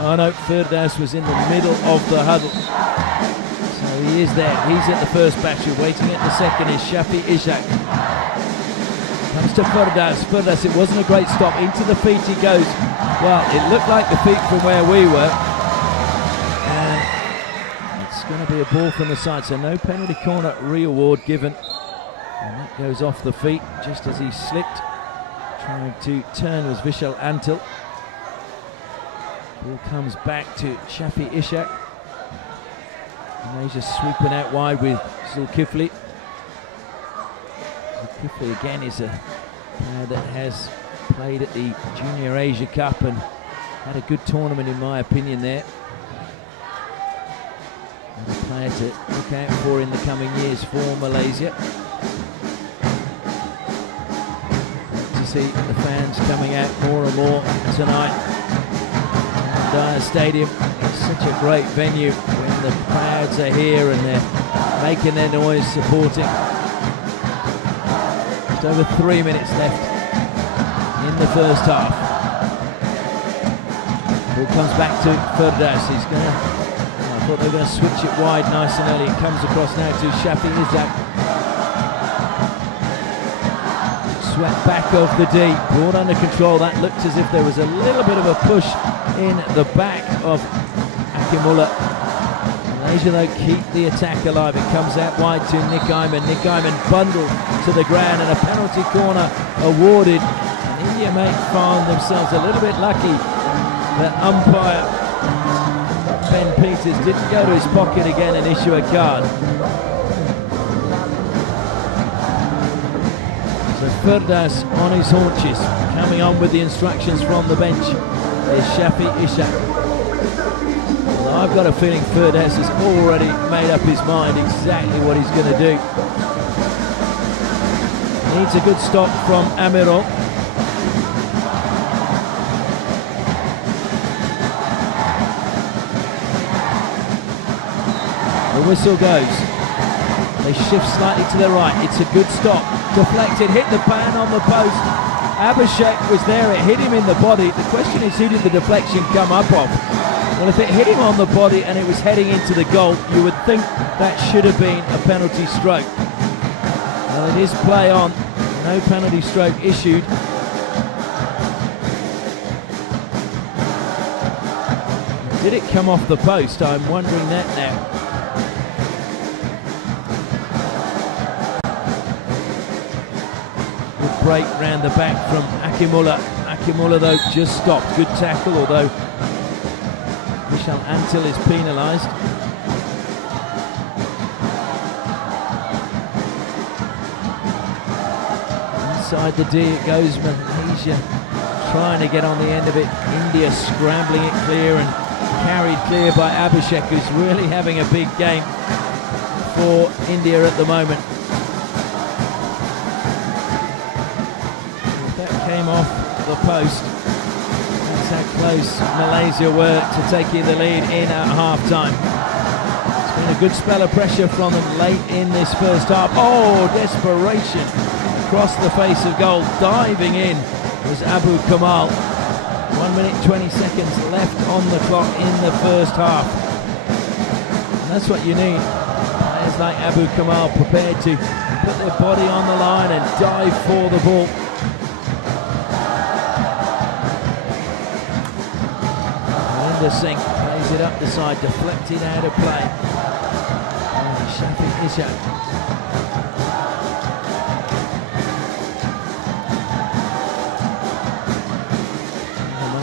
Oh no, Firdaus was in the middle of the huddle. So he is there. He's at the first battery. Waiting at the second is Shafi Ishaq. Comes to Firdaus. It wasn't a great stop. Into the feet he goes. Well, it looked like the feet from where we were. And it's going to be a ball from the side. So no penalty corner re-award given. And that goes off the feet just as he slipped. Trying to turn was Vishal Antil. Ball comes back to Shafi Ishaq. Malaysia sweeping out wide with Zulkifli. Zulkifli again is a player that has played at the Junior Asia Cup and had a good tournament in my opinion there. And a player to look out for in the coming years for Malaysia. To see the fans coming out more and more tonight. Dyer Stadium is such a great venue when the crowds are here and they're making their noise, supporting. Just over 3 minutes left in the first half. Ball comes back to Firdaus. He's going to, I thought they were going to switch it wide nice and early. It comes across now to Shafi Ishaq. Swept back of the D, brought under control. That looked as if there was a little bit of a push in the back of Akimullah. Malaysia though keep the attack alive. It comes out wide to Nick Iman. Nick Iman bundled to the ground and a penalty corner awarded. And India may find themselves a little bit lucky that umpire Ben Peters didn't go to his pocket again and issue a card. So Firdaus on his haunches, coming on with the instructions from the bench is Shafi Ishaq. Well, I've got a feeling Firdaus has already made up his mind exactly what he's going to do. Needs a good stop from Amirul. The whistle goes. They shift slightly to the right. It's a good stop. Deflected, hit the pan on the post. Abhishek was there, it hit him in the body. The question is, who did the deflection come up off? Well, if it hit him on the body and it was heading into the goal, you would think that should have been a penalty stroke. Well, it is play on. No penalty stroke issued. Did it come off the post? I'm wondering that now. Good break round the back from Akimullah. Akimullah, though, just stopped. Good tackle, although Vishal Antil is penalised. Inside the D it goes. Malaysia trying to get on the end of it. India scrambling it clear and carried clear by Abhishek, who's really having a big game for India at the moment. If that came off the post, that's how close Malaysia were to taking the lead in at half-time. It's been a good spell of pressure from them late in this first half. Oh, desperation across the face of goal. Diving in was Abu Kamal. 1 minute 20 seconds left on the clock in the first half. And that's what you need. Players like Abu Kamal prepared to put their body on the line and dive for the ball. Alinder Singh plays it up the side, deflected out of play. Shafiq Ishaq.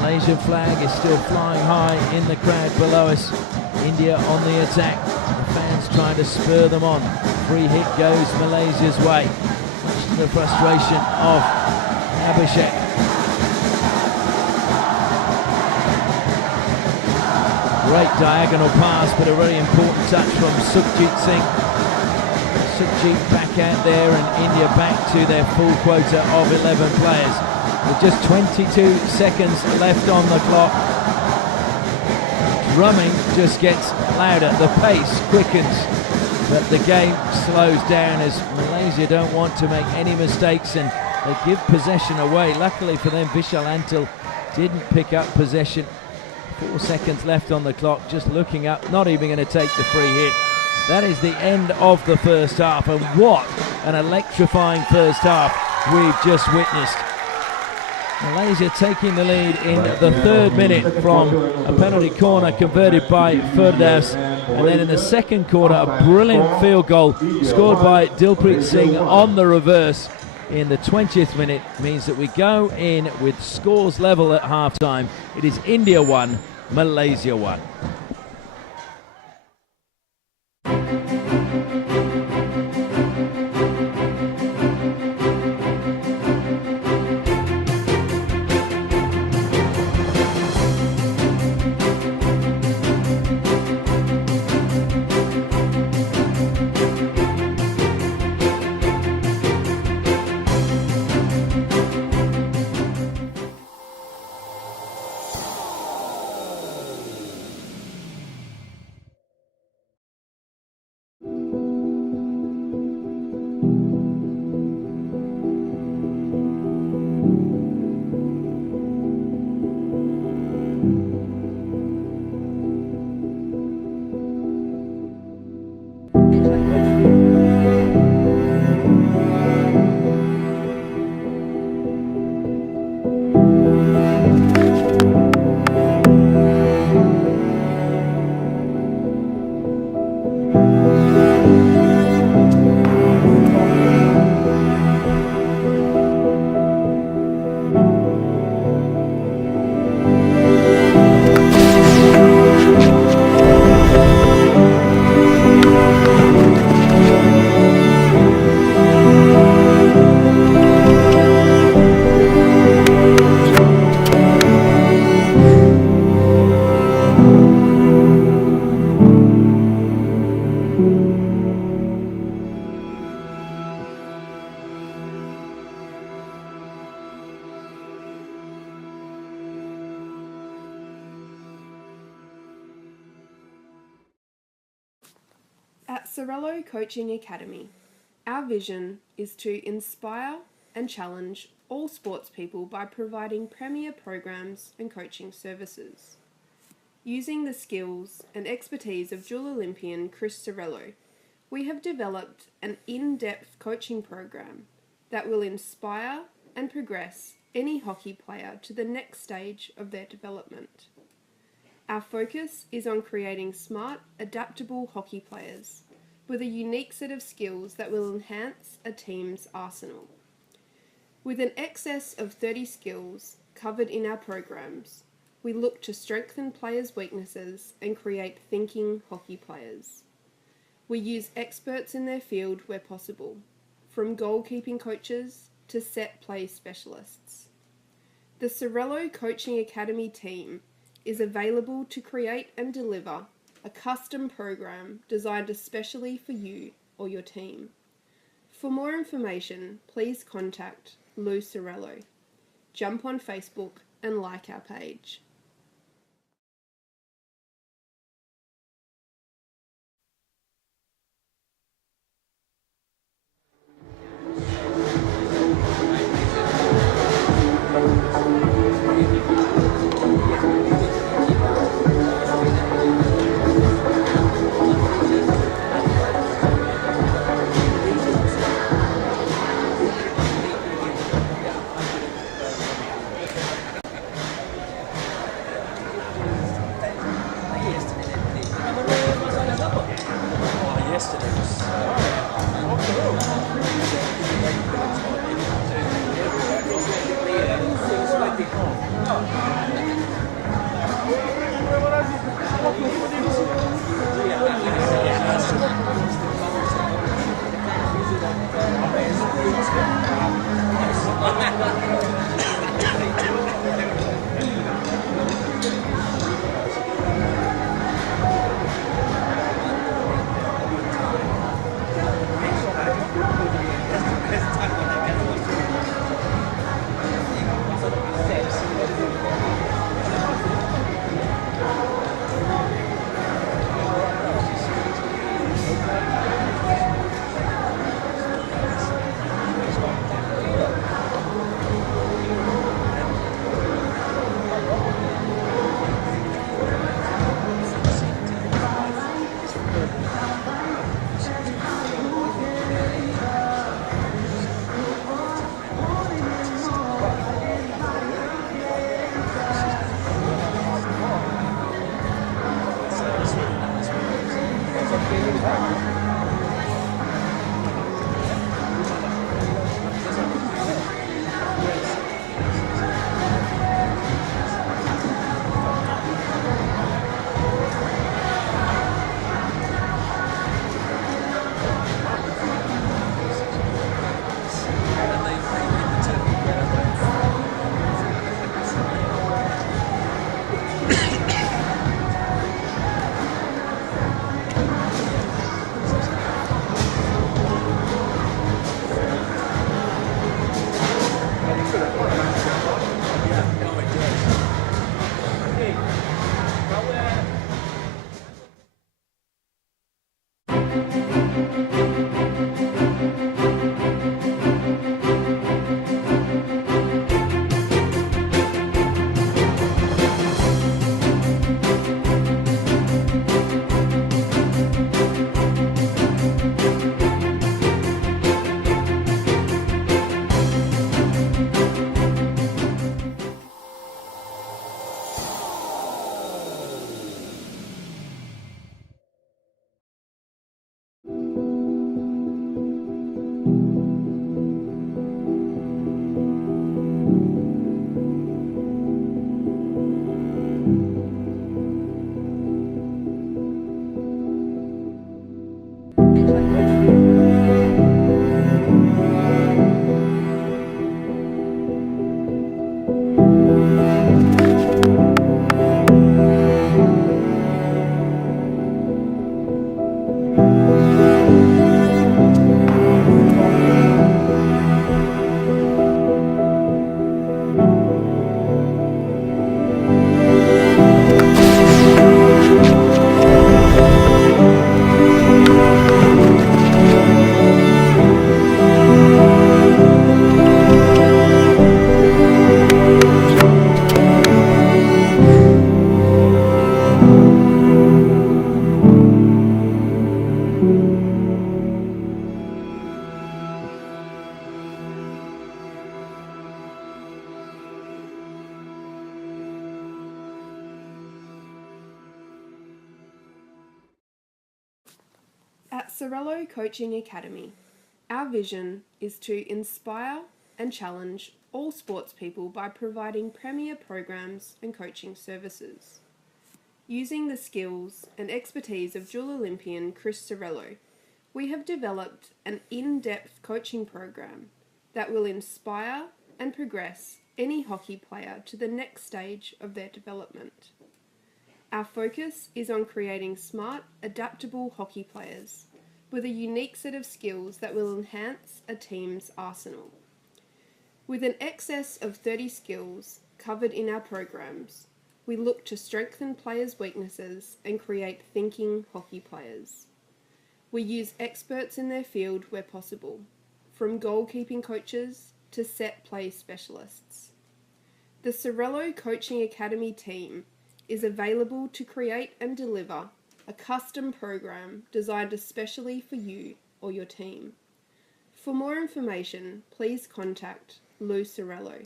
Malaysian flag is still flying high in the crowd below us. India on the attack. The fans trying to spur them on. Free hit goes Malaysia's way. Much to the frustration of Abhishek. Great diagonal pass, but a very important touch from Sukhjit Singh. Sukhjit back out there and India back to their full quota of 11 players. With just 22 seconds left on the clock. Drumming just gets louder. The pace quickens, but the game slows down as Malaysia don't want to make any mistakes and they give possession away. Luckily for them, Vishal Antil didn't pick up possession. 4 seconds left on the clock, just looking up, not even going to take the free hit. That is the end of the first half, and what an electrifying first half we've just witnessed. Malaysia taking the lead in the 3rd minute from a penalty corner converted by Firdaus, and then in the 2nd quarter a brilliant field goal scored by Dilpreet Singh on the reverse in the 20th minute means that we go in with scores level at half-time. It is India 1, Malaysia 1. Sorello Coaching Academy. Our vision is to inspire and challenge all sports people by providing premier programs and coaching services. Using the skills and expertise of dual Olympian Chris Sorello, we have developed an in-depth coaching program that will inspire and progress any hockey player to the next stage of their development. Our focus is on creating smart, adaptable hockey players with a unique set of skills that will enhance a team's arsenal. With an excess of 30 skills covered in our programs, we look to strengthen players' weaknesses and create thinking hockey players. We use experts in their field where possible, from goalkeeping coaches to set play specialists. The Sorello Coaching Academy team is available to create and deliver a custom program designed especially for you or your team. For more information, please contact Lou Sorello. Jump on Facebook and like our page. Sorello Coaching Academy, our vision is to inspire and challenge all sports people by providing premier programs and coaching services. Using the skills and expertise of dual Olympian Chris Sorello, we have developed an in-depth coaching program that will inspire and progress any hockey player to the next stage of their development. Our focus is on creating smart, adaptable hockey players with a unique set of skills that will enhance a team's arsenal. With an excess of 30 skills covered in our programs, we look to strengthen players' weaknesses and create thinking hockey players. We use experts in their field where possible, from goalkeeping coaches to set play specialists. The Sorello Coaching Academy team is available to create and deliver a custom program designed especially for you or your team. For more information, please contact Lou Sorello.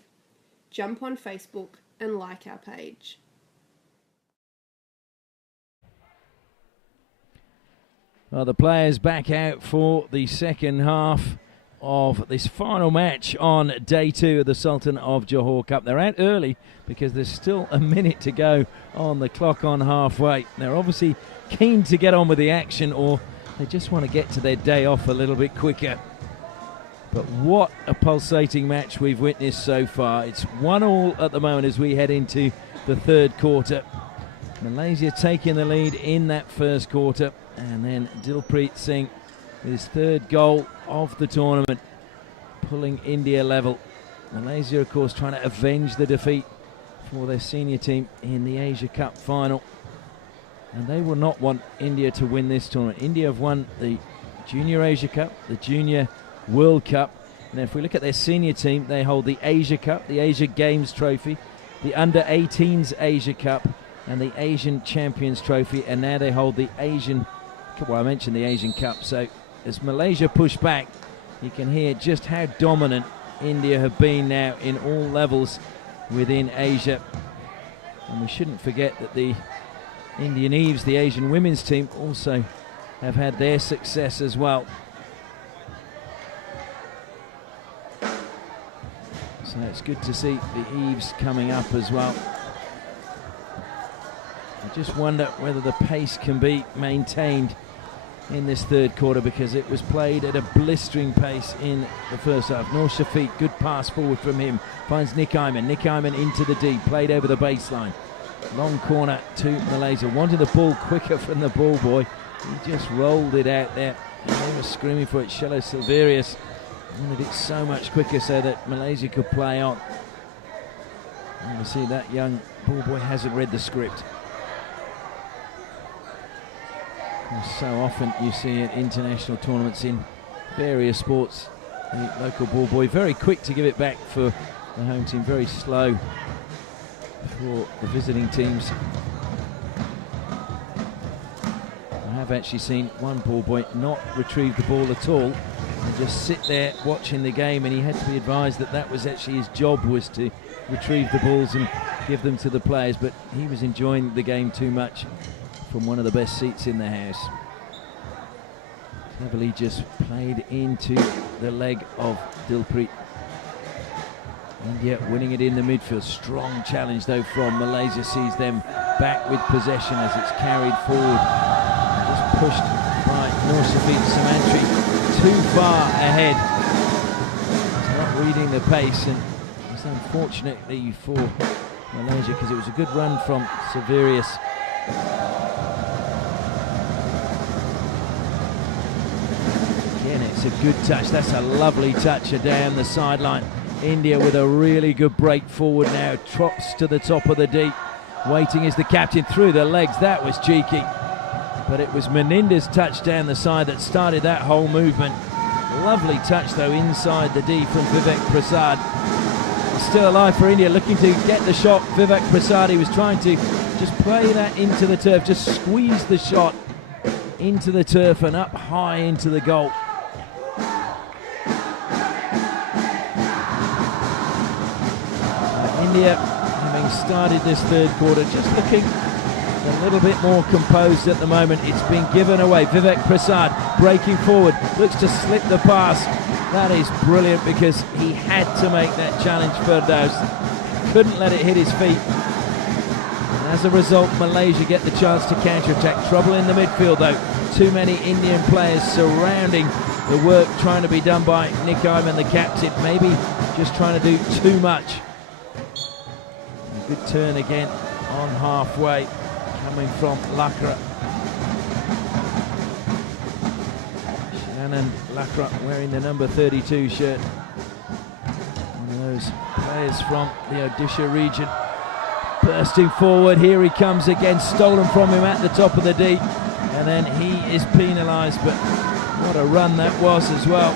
Jump on Facebook and like our page. Well, the players back out for the second half of this final match on day 2 of the Sultan of Johor Cup. They're out early because there's still a minute to go on the clock on halfway. They're obviously keen to get on with the action, or they just want to get to their day off a little bit quicker. But what a pulsating match we've witnessed so far. It's 1-1 at the moment as we head into the third quarter. Malaysia taking the lead in that first quarter, and then Dilpreet Singh with his third goal of the tournament, pulling India level. Malaysia, of course, trying to avenge the defeat for their senior team in the Asia Cup final. And they will not want India to win this tournament. India have won the Junior Asia Cup, the Junior World Cup, and if we look at their senior team, they hold the Asia Cup, the Asia Games Trophy, the Under-18s Asia Cup, and the Asian Champions Trophy, and now they hold the Asian, well, I mentioned the Asian Cup. So as Malaysia push back, you can hear just how dominant India have been now in all levels within Asia. And we shouldn't forget that the Indian Eves, the Asian women's team, also have had their success as well. So it's good to see the Eves coming up as well. I just wonder whether the pace can be maintained in this third quarter, because it was played at a blistering pace in the first half. Noor Shafiq, good pass forward from him, finds Nick Iman. Nick Iman into the deep, played over the baseline. Long corner to Malaysia. Wanted the ball quicker from the ball boy. He just rolled it out there, and they were screaming for it. Shelo Silverius wanted it so much quicker so that Malaysia could play on. And you see that young ball boy hasn't read the script. And so often you see at international tournaments in various sports, the local ball boy very quick to give it back for the home team, very slow for the visiting teams. I have actually seen one ball boy not retrieve the ball at all and just sit there watching the game, and he had to be advised that that was actually his job, was to retrieve the balls and give them to the players, but he was enjoying the game too much from one of the best seats in the house. Cleverly just played into the leg of Dilpreet. India winning it in the midfield. Strong challenge though from Malaysia, sees them back with possession as it's carried forward. Just pushed by Noor Shafiq Samantri too far ahead. He's not reading the pace, and it's unfortunately for Malaysia, because it was a good run from Severius. Again, it's a good touch. That's a lovely touch down the sideline. India with a really good break forward now. Trots to the top of the deep. Waiting is the captain, through the legs. That was cheeky. But it was Meninda's touch down the side that started that whole movement. Lovely touch though inside the D from Vivek Prasad. Still alive for India, looking to get the shot. Vivek Prasad, he was trying to just play that into the turf, just squeeze the shot into the turf and up high into the goal. India, having started this third quarter, just looking a little bit more composed at the moment. It's been given away. Vivek Prasad breaking forward, looks to slip the pass. That is brilliant because he had to make that challenge. Firdaus couldn't let it hit his feet. And as a result, Malaysia get the chance to counter-attack. Trouble in the midfield though. Too many Indian players surrounding the work trying to be done by Nick Iman, the captain. Maybe just trying to do too much. A good turn again on halfway, coming from Lakra. Shannon Lakra wearing the number 32 shirt. One of those players from the Odisha region. Bursting forward, here he comes again, stolen from him at the top of the D. And then he is penalised, but what a run that was as well.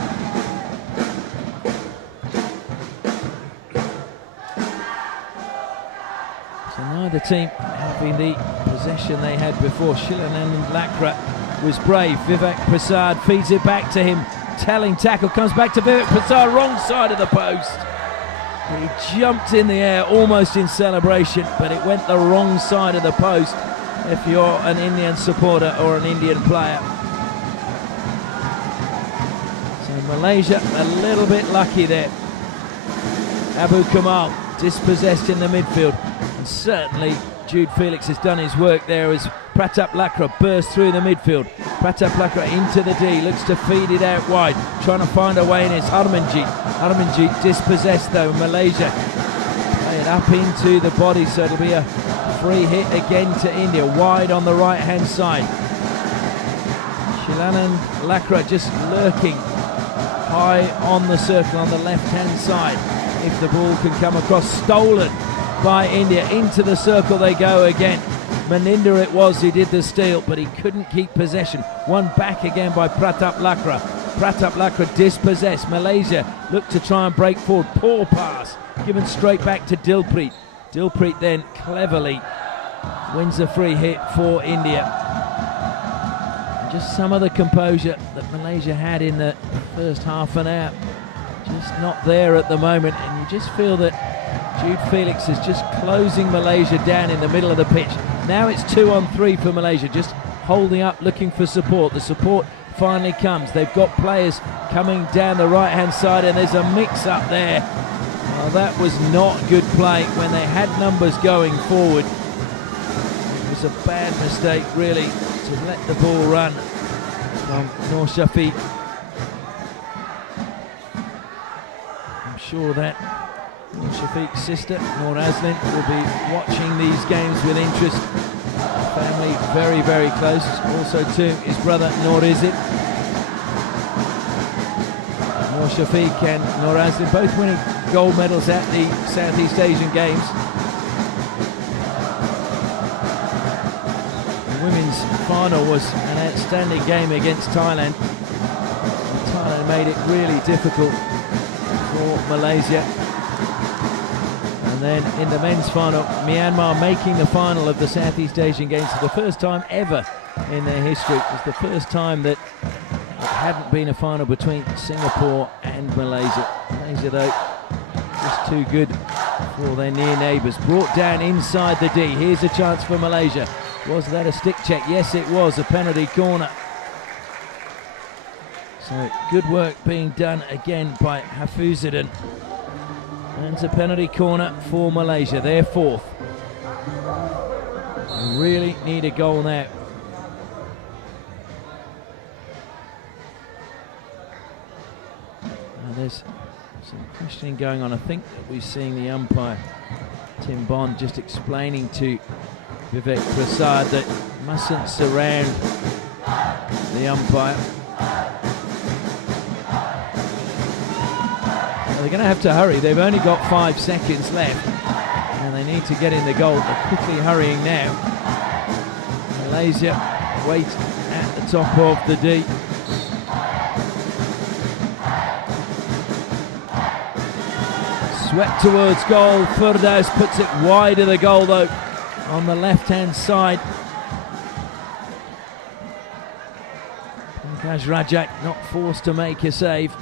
So neither team having the possession they had before. Shilanand Lakra was brave. Vivek Prasad feeds it back to him. Telling tackle comes back to Vivek Prasad, wrong side of the post. He jumped in the air almost in celebration, but it went the wrong side of the post if you're an Indian supporter or an Indian player. So Malaysia a little bit lucky there. Abu Kamal dispossessed in the midfield, and certainly Jude Felix has done his work there as Pratap Lakra burst through the midfield. Pratap Lakra into the D, looks to feed it out wide, trying to find a way in. It's Harmanjeet. Harmanjeet dispossessed though. Malaysia play it up into the body, so it'll be a free hit again to India, wide on the right hand side. Shilanand Lakra just lurking high on the circle on the left hand side. If the ball can come across, stolen by India. Into the circle they go again. Maninder it was who did the steal, but he couldn't keep possession. One back again by Pratap Lakra. Pratap Lakra dispossessed. Malaysia looked to try and break forward. Poor pass given straight back to Dilpreet. Dilpreet then cleverly wins a free hit for India. And just some of the composure that Malaysia had in the first half an hour, just not there at the moment, and you just feel that Jude Felix is just closing Malaysia down in the middle of the pitch. Now it's 2-on-3 for Malaysia, just holding up, looking for support. The support finally comes. They've got players coming down the right hand side, and there's a mix up there. Well, that was not good play when they had numbers going forward. It was a bad mistake really to let the ball run from Noor Shafiq. I'm sure that Noor Shafiq's sister, Noor Aslin, will be watching these games with interest. Family very, very close. Also to his brother Noor Izzet. Noor Shafiq and Noor Aslin both winning gold medals at the Southeast Asian Games. The women's final was an outstanding game against Thailand. Thailand made it really difficult for Malaysia. And then in the men's final, Myanmar making the final of the Southeast Asian Games for the first time ever in their history. It was the first time that it hadn't been a final between Singapore and Malaysia. Malaysia though, just too good for their near neighbours. Brought down inside the D. Here's a chance for Malaysia. Was that a stick check? Yes, it was. A penalty corner. So good work being done again by Hafizuddin. And it's a penalty corner for Malaysia. They're fourth. They really need a goal now. Now there's some questioning going on. I think that we're seeing the umpire, Tim Bond, just explaining to Vivek Prasad that mustn't surround the umpire. They're going to have to hurry. They've only got 5 seconds left and they need to get in the goal. They're quickly hurrying now. Malaysia wait at the top of the D. Swept towards goal. Firdaus puts it wide of the goal though on the left hand side. Pankaj Rajak not forced to make a save.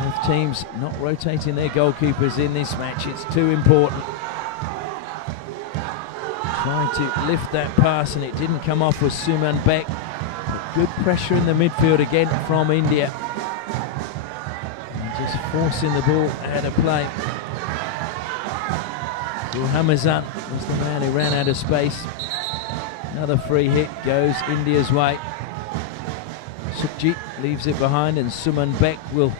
Both teams not rotating their goalkeepers in this match. It's too important. Trying to lift that pass and it didn't come off with Suman Beck. Good pressure in the midfield again from India. And just forcing the ball out of play. Hamazan was the man who ran out of space. Another free hit goes India's way. Sukhjit leaves it behind and Suman Beck will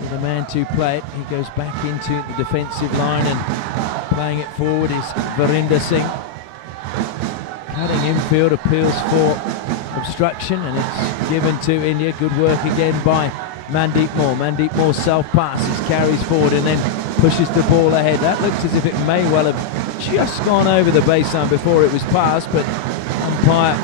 be the man to play it. He goes back into the defensive line and playing it forward is Virender Singh. Cutting infield, appeals for obstruction and it's given to India. Good work again by Mandeep Moore. Mandeep Moore self-passes, carries forward and then pushes the ball ahead. That looks as if it may well have just gone over the baseline before it was passed, but umpire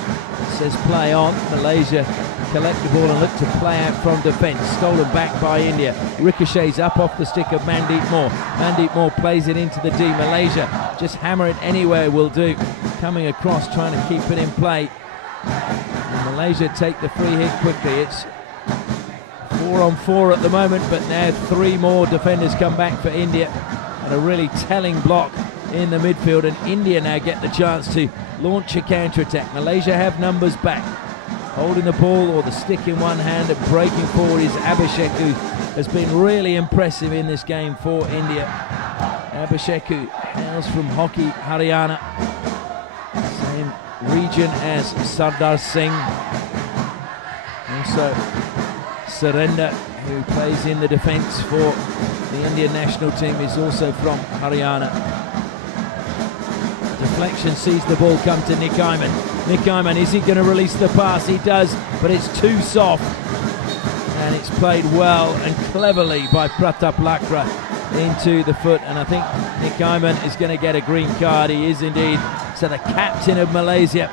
says play on. Malaysia collect the ball and look to play out from defence. Stolen back by India. Ricochets up off the stick of Mandeep Moore. Mandeep Moore plays it into the D. Malaysia just hammer it anywhere will do. Coming across, trying to keep it in play. And Malaysia take the free hit quickly. It's 4-on-4 at the moment, but now 3 more defenders come back for India. And a really telling block in the midfield, and India now get the chance to launch a counter-attack. Malaysia have numbers back. Holding the ball or the stick in one hand and breaking forward is Abhishek, who has been really impressive in this game for India. Abhishek, who hails from Hockey, Haryana. Same region as Sardar Singh. Also Surrender, who plays in the defence for the Indian national team, is also from Haryana. Deflection sees the ball come to Nick Ayman. Nick Ayman, is he going to release the pass? He does, but it's too soft. And it's played well and cleverly by Pratap Lakra into the foot. And I think Nick Ayman is going to get a green card. He is indeed. So the captain of Malaysia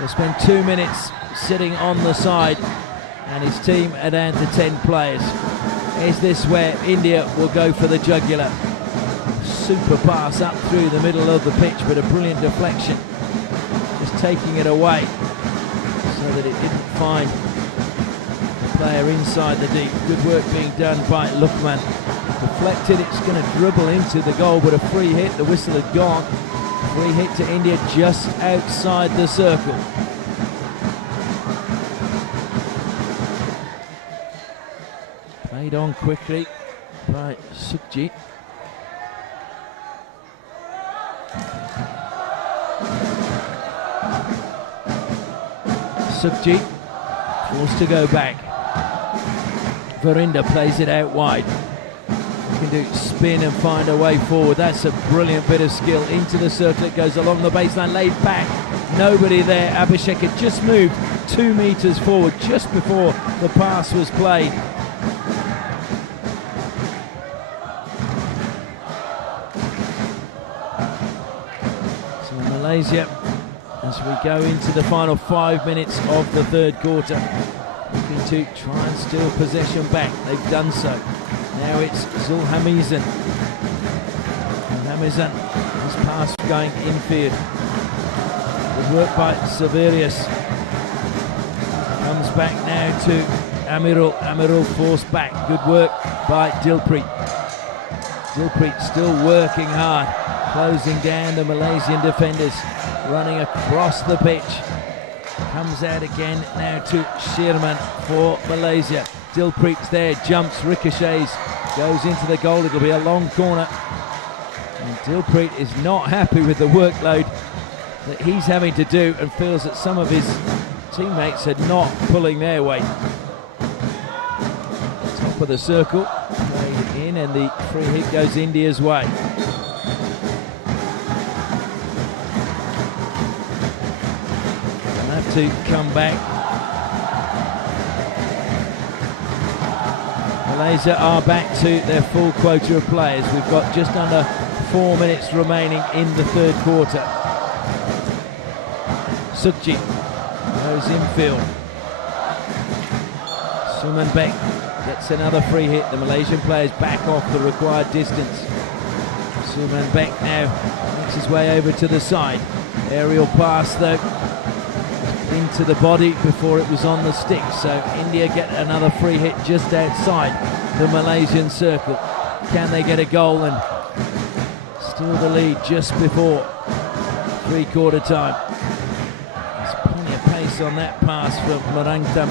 will spend 2 minutes sitting on the side. And his team are down to 10 players. Is this where India will go for the jugular? Super pass up through the middle of the pitch, but a brilliant deflection. Just taking it away so that it didn't find the player inside the deep. Good work being done by Lukman. Deflected, it's going to dribble into the goal, but a free hit, the whistle had gone. Free hit to India just outside the circle. Played on quickly by Sukhjit. Sukhjit forced to go back. Virender plays it out wide. He can do spin and find a way forward. That's a brilliant bit of skill. Into the circle it goes, along the baseline, laid back. Nobody there. Abhishek had just moved 2 meters forward just before the pass was played. So Malaysia, as we go into the final 5 minutes of the third quarter, looking to try and steal possession back. They've done so. Now it's Zulhamizan. Zulhamizan, his pass going infield. Good work by Severius. Comes back now to Amirul. Amirul forced back. Good work by Dilpreet. Dilpreet still working hard, closing down the Malaysian defenders. Running across the pitch. Comes out again now to Sherman for Malaysia. Dilpreet's there, jumps, ricochets, goes into the goal. It'll be a long corner. And Dilpreet is not happy with the workload that he's having to do and feels that some of his teammates are not pulling their weight. Top of the circle, played in, and the free hit goes India's way. To come back. Malaysia are back to their full quota of players. We've got just under 4 minutes remaining in the third quarter. Sukhjit goes infield. Suman Beck gets another free hit. The Malaysian players back off the required distance. Suman Beck now makes his way over to the side. Aerial pass though. Into the body before it was on the stick, so India get another free hit just outside. the Malaysian circle. Can they get a goal and still the lead just before three-quarter time? There's plenty of pace on that pass from Marangtam.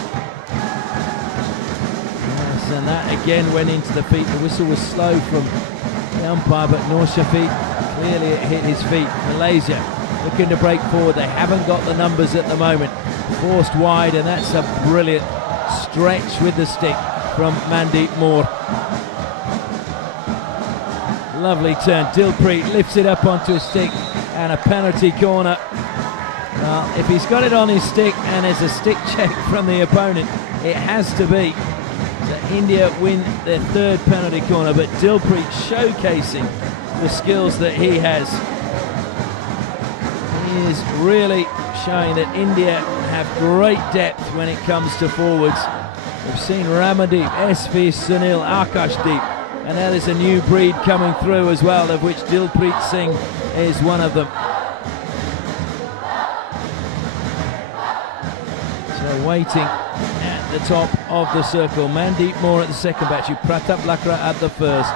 Yes, and that again went into the feet. The whistle was slow from the umpire, but Nur Shafiq, clearly it hit his feet. Malaysia looking to break forward. They haven't got the numbers at the moment. Forced wide, and that's a brilliant stretch with the stick from Mandeep Moore. Lovely turn. Dilpreet lifts it up onto his stick, and a penalty corner. Well, if he's got it on his stick and there's a stick check from the opponent, it has to be that India win their third penalty corner. But Dilpreet showcasing the skills that he has. He is really showing that India have great depth when it comes to forwards. We've seen Ramadeep, SV Sunil, Akashdeep, and now there's a new breed coming through as well, of which Dilpreet Singh is one of them. So waiting at the top of the circle. Mandeep Moore at the second batch, Pratap Lakra at the first.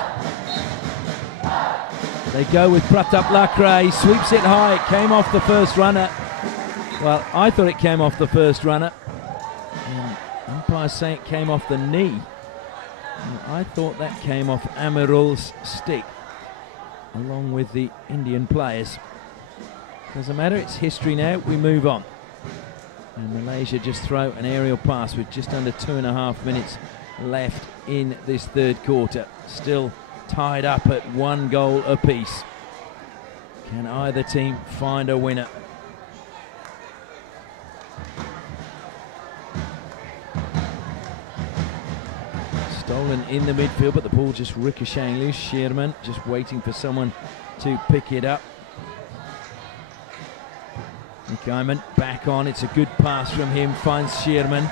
They go with Pratap Lakra, he sweeps it high, it came off the first runner. Well, I thought it came off the first runner. And umpires say it came off the knee. And I thought that came off Amirul's stick, along with the Indian players. Doesn't matter, it's history now, we move on. And Malaysia just throw an aerial pass with just under 2.5 minutes left in this third quarter. Still tied up at 1 goal apiece. Can either team find a winner? Stolen in the midfield, but the ball just ricocheting loose. Shearman just waiting for someone to pick it up. Nikaiman back on, it's a good pass from him, finds Shearman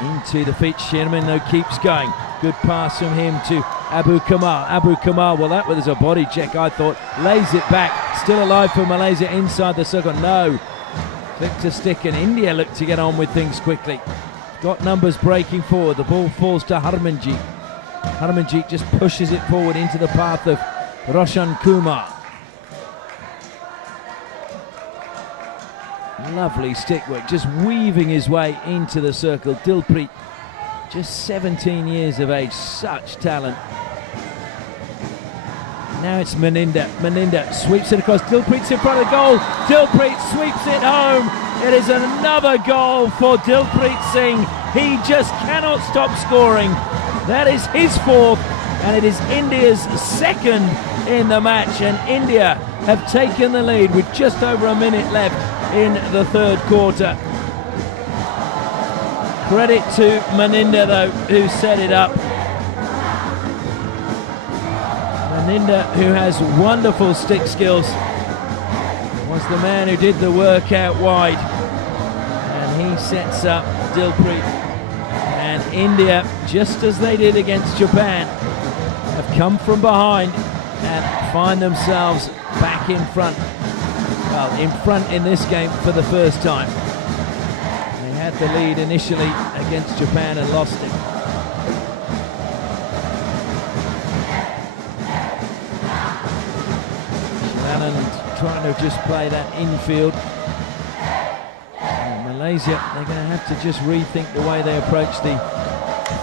into the feet. Shearman though keeps going, good pass from him to Abu Kamal. Abu Kamal, well that was a body check I thought, lays it back, still alive for Malaysia inside the circle. No, flick to stick, and India look to get on with things quickly. Got numbers breaking forward, the ball falls to Harmanjeet. Harmanjeet just pushes it forward into the path of Roshan Kumar. Lovely stick work, just weaving his way into the circle. Dilpreet, just 17 years of age, such talent. Now it's Meninda. Meninda sweeps it across. Dilpreet's in front of the goal. Dilpreet sweeps it home. It is another goal for Dilpreet Singh. He just cannot stop scoring. That is his fourth, and it is India's second in the match. And India have taken the lead with just over a minute left in the third quarter. Credit to Meninda though, who set it up. Meninda, who has wonderful stick skills, was the man who did the work out wide, and he sets up Dilpreet. And India, just as they did against Japan, have come from behind and find themselves back in front. Well, in front in this game for the first time. They had the lead initially against Japan and lost it. Shannon trying to just play that infield. And Malaysia, they're going to have to just rethink the way they approach the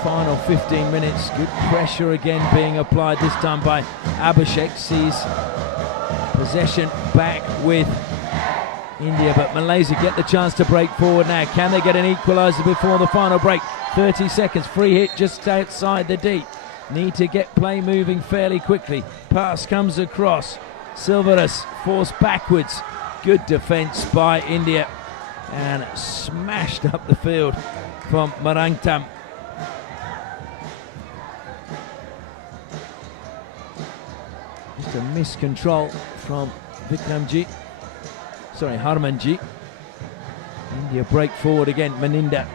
final 15 minutes. Good pressure again being applied, this time by Abhishek. Sees possession back with India, but Malaysia get the chance to break forward now. Can they get an equaliser before the final break? 30 seconds, free hit just outside the D. Need to get play moving fairly quickly. Pass comes across. Silverus forced backwards. Good defence by India, and smashed up the field from Marangtam. Just a miscontrol from Harmanjeet. India break forward again. Meninda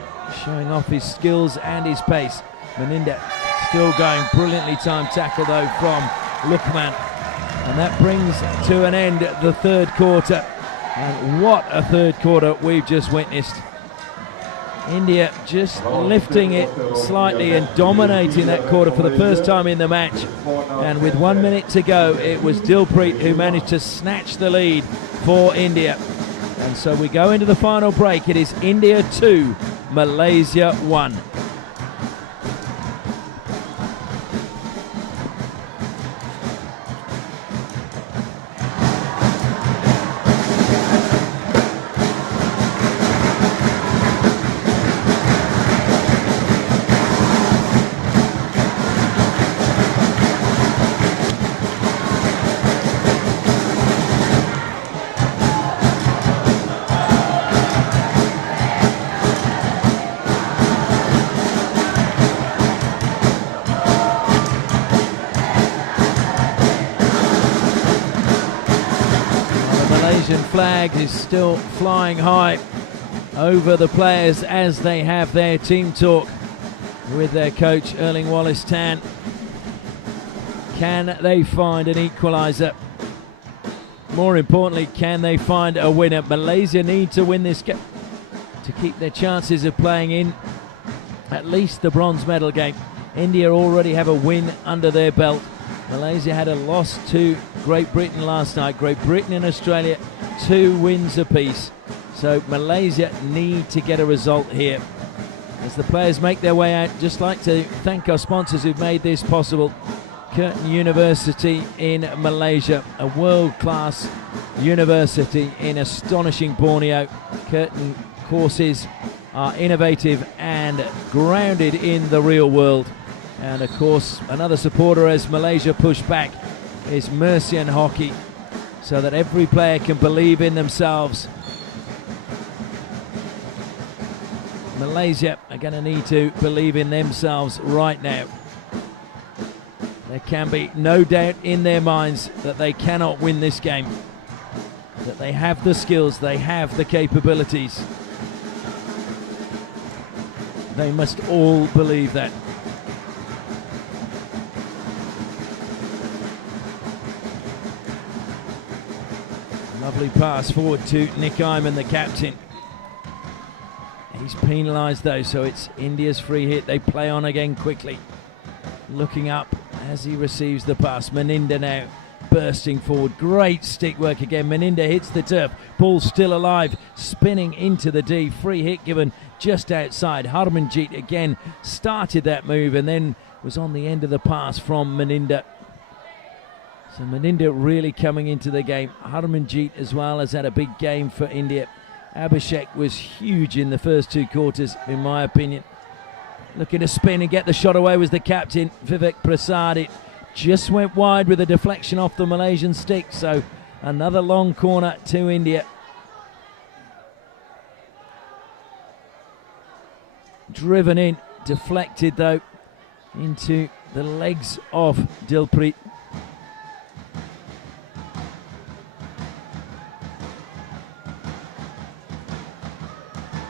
showing off his skills and his pace. Meninda still going, brilliantly timed tackle though from Lukman. And that brings to an end the third quarter. And what a third quarter we've just witnessed. India just lifting it slightly and dominating that quarter for the first time in the match. And with 1 minute to go, it was Dilpreet who managed to snatch the lead for India. And so we go into the final break. It is India 2, Malaysia 1. Flag is still flying high over the players as they have their team talk with their coach Erling Wallace Tan. Can they find an equaliser? More importantly, can they find a winner? Malaysia need to win this game to keep their chances of playing in at least the bronze medal game. India already have a win under their belt. Malaysia had a loss to Great Britain last night. Great Britain and Australia, 2 wins apiece. So Malaysia need to get a result here. As the players make their way out, just like to thank our sponsors who've made this possible. Curtin University in Malaysia, a world-class university in astonishing Borneo. Curtin courses are innovative and grounded in the real world. And of course, another supporter as Malaysia push back is Mercian Hockey, so that every player can believe in themselves. Malaysia are going to need to believe in themselves right now. There can be no doubt in their minds that they cannot win this game, that they have the skills, they have the capabilities. They must all believe that. Lovely pass forward to Nick Iman, the captain. He's penalised though, so it's India's free hit. They play on again quickly. Looking up as he receives the pass. Meninda now bursting forward. Great stick work again. Meninda hits the turf. Ball still alive. Spinning into the D. Free hit given just outside. Harmanjeet again started that move and then was on the end of the pass from Meninda. So Meninda really coming into the game. Harmanjeet as well has had a big game for India. Abhishek was huge in the first 2 quarters, in my opinion. Looking to spin and get the shot away was the captain, Vivek Prasad. It just went wide with a deflection off the Malaysian stick. So another long corner to India. Driven in, deflected though, into the legs of Dilpreet.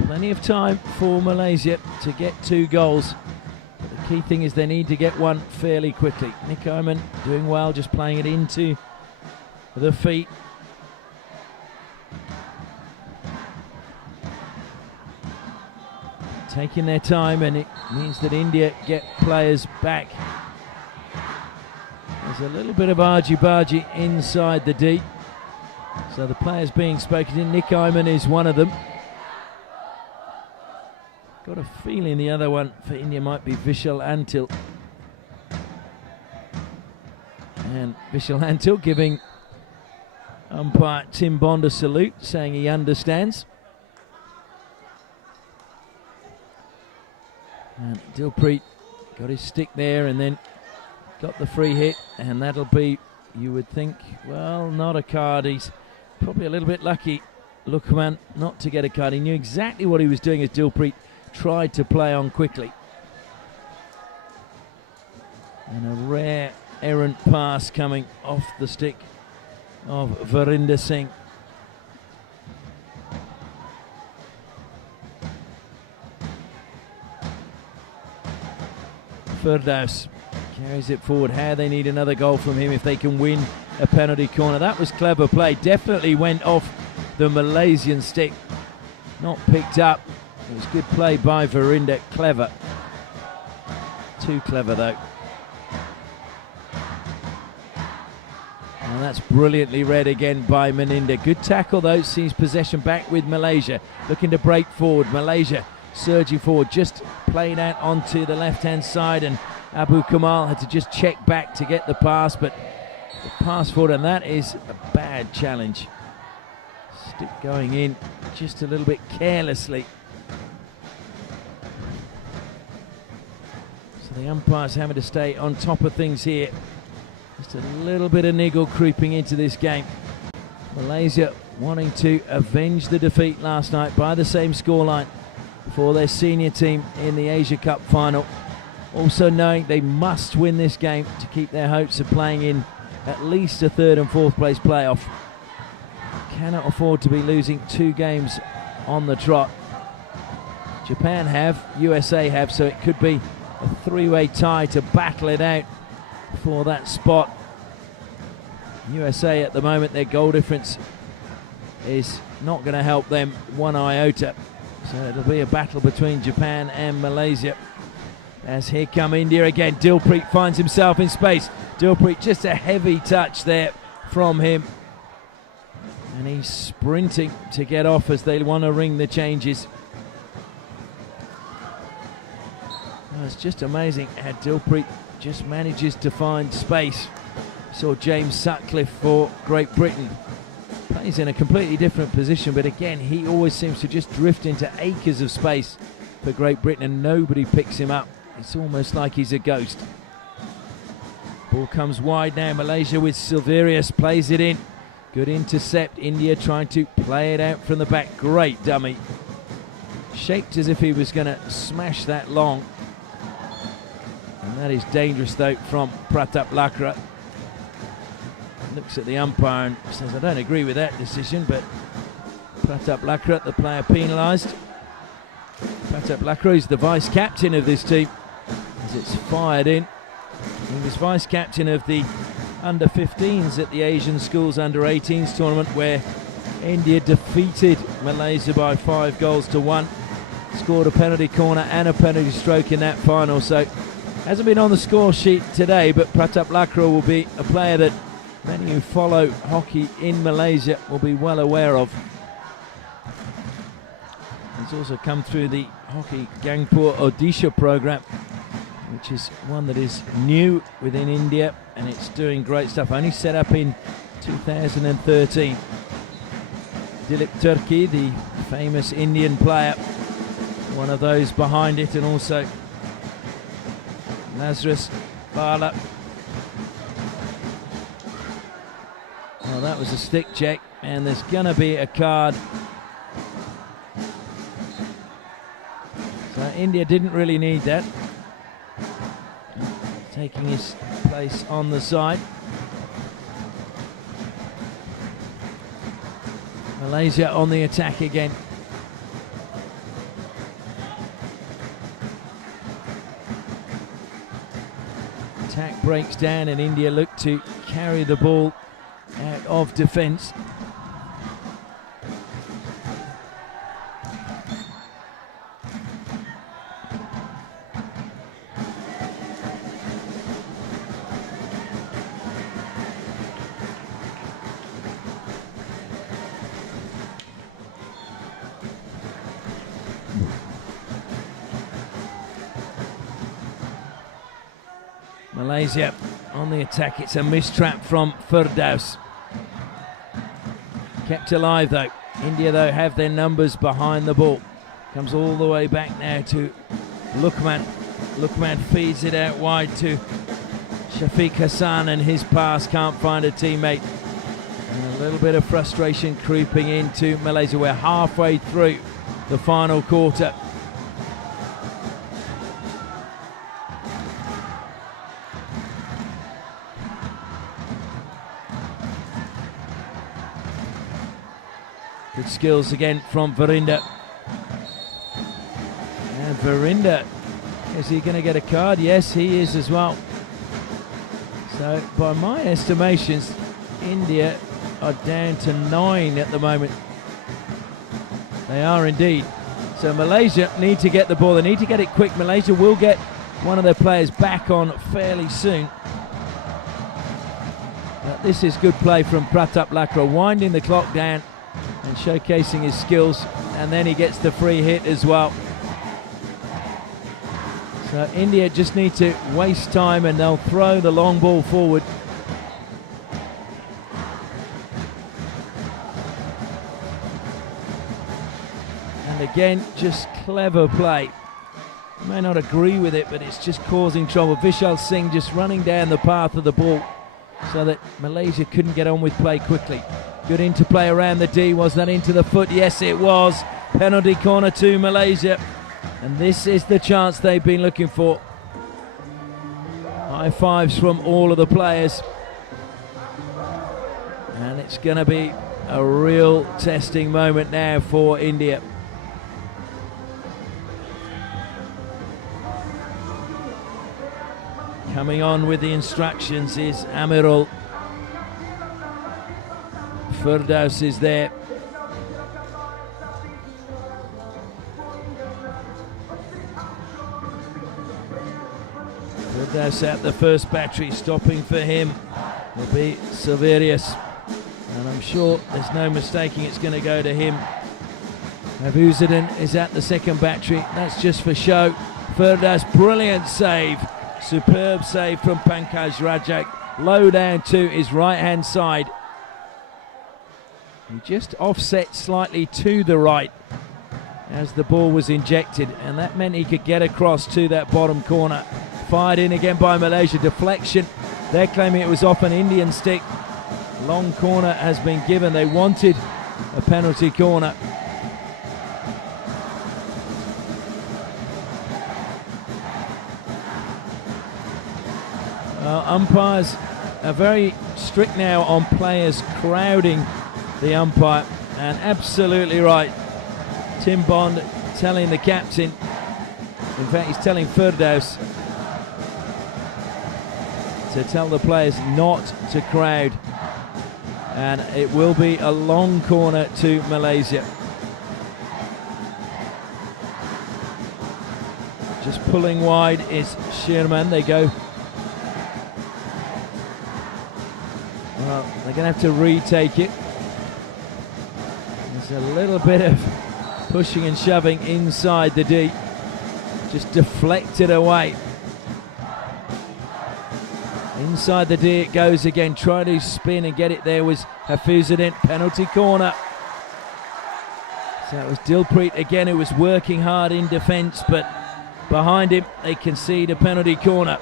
Plenty of time for Malaysia to get 2 goals. But the key thing is they need to get one fairly quickly. Nick Iman doing well, just playing it into the feet. Taking their time, and it means that India get players back. There's a little bit of argy-bargy inside the D. So the players being spoken to, Nick Iman is one of them. Got a feeling the other one for India might be Vishal Antil. And Vishal Antil giving umpire Tim Bond a salute, saying he understands. And Dilpreet got his stick there and then got the free hit, and that'll be, you would think, well, not a card. He's probably a little bit lucky, Lukman, not to get a card. He knew exactly what he was doing as Dilpreet tried to play on quickly. And a rare errant pass coming off the stick of Verinder Singh. Firdaus carries it forward. How they need another goal from him if they can win a penalty corner. That was clever play. Definitely went off the Malaysian stick. Not picked up It was good play by Verinder, clever. Too clever though. And that's brilliantly read again by Meninda. Good tackle though, sees possession back with Malaysia. Looking to break forward, Malaysia surging forward, just played out onto the left-hand side, and Abu Kamal had to just check back to get the pass, but the pass forward, and that is a bad challenge. Stick going in just a little bit carelessly. So the umpire's having to stay on top of things here. Just a little bit of niggle creeping into this game. Malaysia wanting to avenge the defeat last night by the same scoreline for their senior team in the Asia Cup final. Also knowing they must win this game to keep their hopes of playing in at least a third and fourth place playoff. Cannot afford to be losing 2 games on the trot. Japan have, USA have, so it could be a 3-way tie to battle it out for that spot. USA at the moment, their goal difference is not going to help them one iota. So it'll be a battle between Japan and Malaysia. As here come India again. Dilpreet finds himself in space. Dilpreet, just a heavy touch there from him. And he's sprinting to get off as they want to ring the changes. Oh, it's just amazing how Dilpreet just manages to find space. Saw James Sutcliffe for Great Britain. Plays in a completely different position, but again, he always seems to just drift into acres of space for Great Britain and nobody picks him up. It's almost like he's a ghost. Ball comes wide now. Malaysia with Silverius plays it in. Good intercept. India trying to play it out from the back. Great dummy. Shaped as if he was going to smash that long. And that is dangerous though from Pratap Lakra. Looks at the umpire and says, I don't agree with that decision, but Pratap Lakra, the player penalised. Pratap Lakra is the vice-captain of this team as it's fired in. He was vice-captain of the under-15s at the Asian Schools under-18s tournament where India defeated Malaysia by 5-1. Scored a penalty corner and a penalty stroke in that final, so hasn't been on the score sheet today, but Pratap Lakra will be a player that many who follow hockey in Malaysia will be well aware of. He's also come through the Hockey Gangpur Odisha program, which is one that is new within India, and it's doing great stuff. Only set up in 2013. Dilip Turki, the famous Indian player, one of those behind it, and also Lazarus Bala. Well, that was a stick check, and there's going to be a card. So India didn't really need that. Taking his place on the side. Malaysia on the attack again. Attack breaks down and India look to carry the ball out of defence. Malaysia on the attack. It's a mistrap from Firdaus. Kept alive though. India though have their numbers behind the ball. Comes all the way back now to Lukman. Lukman feeds it out wide to Shafiq Hassan, and his pass can't find a teammate. And a little bit of frustration creeping into Malaysia. We're halfway through the final quarter. Good skills again from Verinder. And Verinder, is he going to get a card? Yes, he is as well. So by my estimations, India are down to 9 at the moment. They are indeed. So Malaysia need to get the ball. They need to get it quick. Malaysia will get one of their players back on fairly soon. But this is good play from Pratap Lakra, winding the clock down and showcasing his skills. And then he gets the free hit as well. So India just need to waste time and they'll throw the long ball forward. And again, just clever play. You may not agree with it, but it's just causing trouble. Vishal Singh just running down the path of the ball so that Malaysia couldn't get on with play quickly. Good interplay around the D. Was that into the foot? Yes, it was. Penalty corner to Malaysia. And this is the chance they've been looking for. High fives from all of the players. And it's going to be a real testing moment now for India. Coming on with the instructions is Amirul. Firdaus is there. Firdaus at the first battery, stopping for him will be Silverius. And I'm sure there's no mistaking it's going to go to him. Abuzaddin is at the second battery. That's just for show. Firdaus, brilliant save. Superb save from Pankaj Rajak. Low down to his right-hand side. He just offset slightly to the right as the ball was injected, and that meant he could get across to that bottom corner. Fired in again by Malaysia. Deflection. They're claiming it was off an Indian stick. Long corner has been given. They wanted a penalty corner. Umpires are very strict now on players crowding the umpire, and absolutely right. Tim Bond telling the captain, in fact he's telling Firdaus to tell the players not to crowd, and it will be a long corner to Malaysia. Just pulling wide is Sherman. They go. Well, they're going to have to retake it. There's a little bit of pushing and shoving inside the D. Just deflected away. Inside the D it goes again. Try to spin and get it there was Hafizuddin. Penalty corner. So it was Dilpreet again who was working hard in defence, but behind him they concede a penalty corner.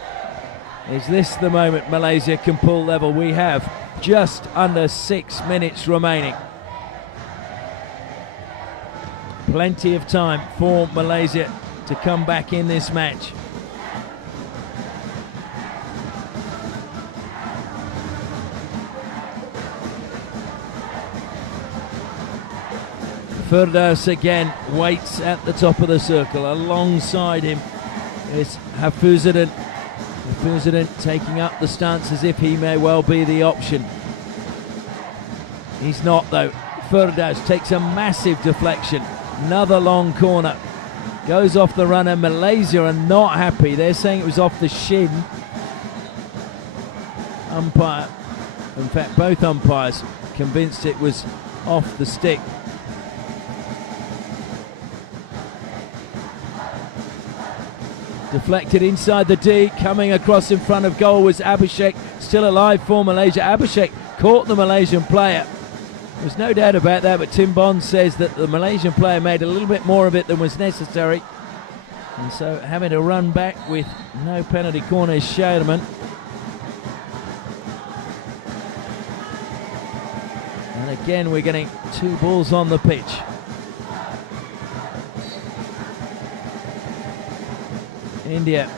Is this the moment Malaysia can pull level? We have just under 6 minutes remaining. Plenty of time for Malaysia to come back in this match. Firdaus again waits at the top of the circle. Alongside him is Hafizuddin. Hafizuddin taking up the stance as if he may well be the option. He's not though. Firdaus takes a massive deflection. Another long corner. Goes off the runner. Malaysia are not happy. They're saying it was off the shin. Umpire, in fact both umpires, convinced it was off the stick. Deflected inside the D, coming across in front of goal was Abhishek, still alive for Malaysia. Abhishek caught the Malaysian player. There's no doubt about that, but Tim Bond says that the Malaysian player made a little bit more of it than was necessary. And so having to run back with no penalty corner is Sherman. And again we're getting 2 balls on the pitch. India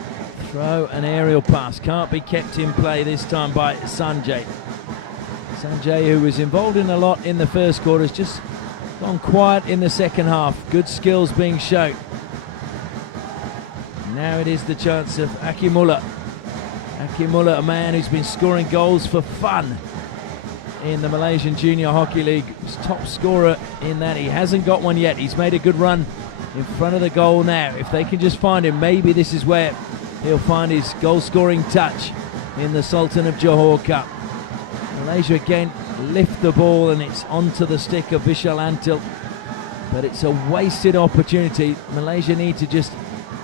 throw an aerial pass, can't be kept in play this time by Sanjay. Sanjay, who was involved in a lot in the first quarter, has just gone quiet in the second half. Good skills being shown. Now it is the chance of Akimullah. Akimullah, a man who's been scoring goals for fun in the Malaysian Junior Hockey League. He's top scorer in that. He hasn't got one yet. He's made a good run in front of the goal now. If they can just find him, maybe this is where he'll find his goal-scoring touch in the Sultan of Johor Cup. Malaysia again lift the ball and it's onto the stick of Vishal Antil, but it's a wasted opportunity. Malaysia need to just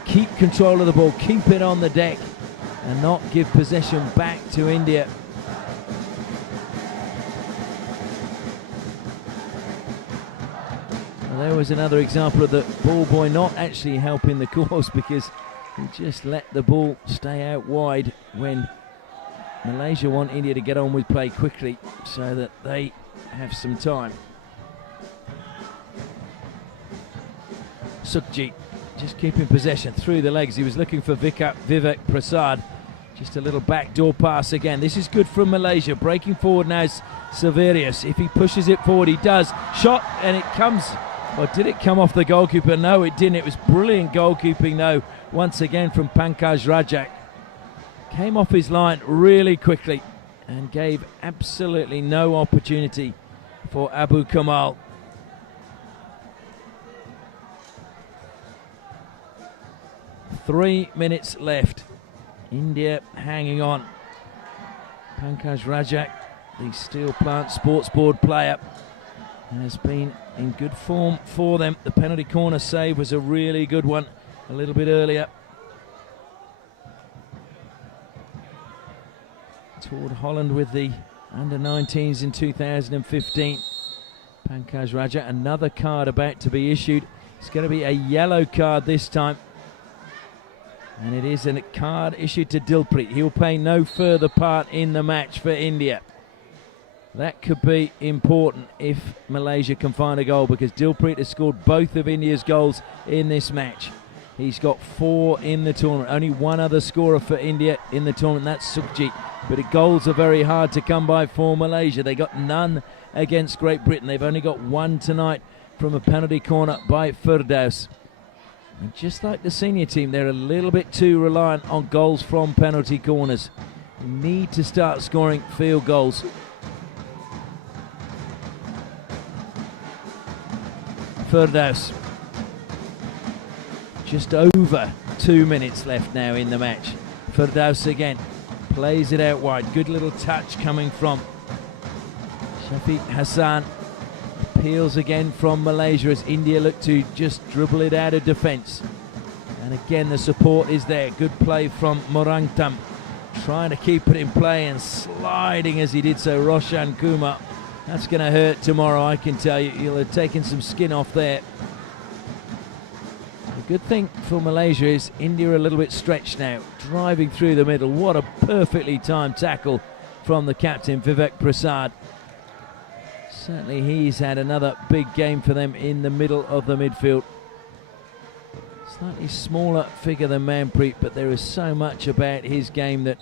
keep control of the ball, keep it on the deck and not give possession back to India. Well, there was another example of the ball boy not actually helping the cause, because he just let the ball stay out wide when Malaysia want India to get on with play quickly so that they have some time. Sukhjit just keeping possession through the legs. He was looking for Vivek Prasad. Just a little backdoor pass again. This is good from Malaysia. Breaking forward now is Saverius. If he pushes it forward, he does. Shot, and it comes. Or did it come off the goalkeeper? No, it didn't. It was brilliant goalkeeping, though, once again from Pankaj Rajak. Came off his line really quickly and gave absolutely no opportunity for Abu Kamal. Three minutes left. India hanging on. Pankaj Rajak, the Steel Plant Sports Board player, has been in good form for them. The penalty corner save was a really good one a little bit earlier. Toured Holland with the under-19s in 2015. Pankaj Rajak, another card about to be issued. It's going to be a yellow card this time. And it is a card issued to Dilpreet. He will play no further part in the match for India. That could be important if Malaysia can find a goal, because Dilpreet has scored both of India's goals in this match. He's got 4 in the tournament. Only one other scorer for India in the tournament, that's Sukhjit. But the goals are very hard to come by for Malaysia. They got none against Great Britain. They've only got one tonight from a penalty corner by Firdaus. And just like the senior team, they're a little bit too reliant on goals from penalty corners. They need to start scoring field goals. Firdaus. Just over 2 minutes left now in the match. Firdaus again plays it out wide. Good little touch coming from Shafiq Hassan. Appeals again from Malaysia as India look to just dribble it out of defence. And again the support is there. Good play from Morangtam, trying to keep it in play and sliding as he did so. Roshan Kumar. That's going to hurt tomorrow, I can tell you. He'll have taken some skin off there. The good thing for Malaysia is India are a little bit stretched now, driving through the middle. What a perfectly timed tackle from the captain, Vivek Prasad. Certainly he's had another big game for them in the middle of the midfield. Slightly smaller figure than Manpreet, but there is so much about his game that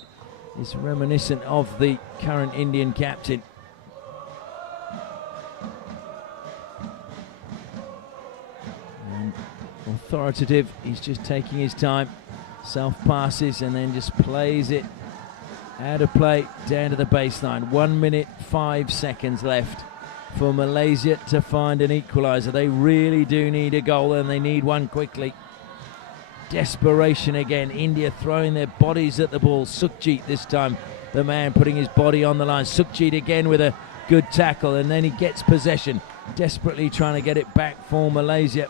is reminiscent of the current Indian captain. And authoritative, he's just taking his time. Self-passes and then just plays it out of play down to the baseline. 1 minute 5 seconds left for Malaysia to find an equaliser. They really do need a goal, and they need one quickly. Desperation again. India throwing their bodies at the ball. Sukhjit this time, the man putting his body on the line. Sukhjit again with a good tackle, and then he gets possession, desperately trying to get it back for Malaysia.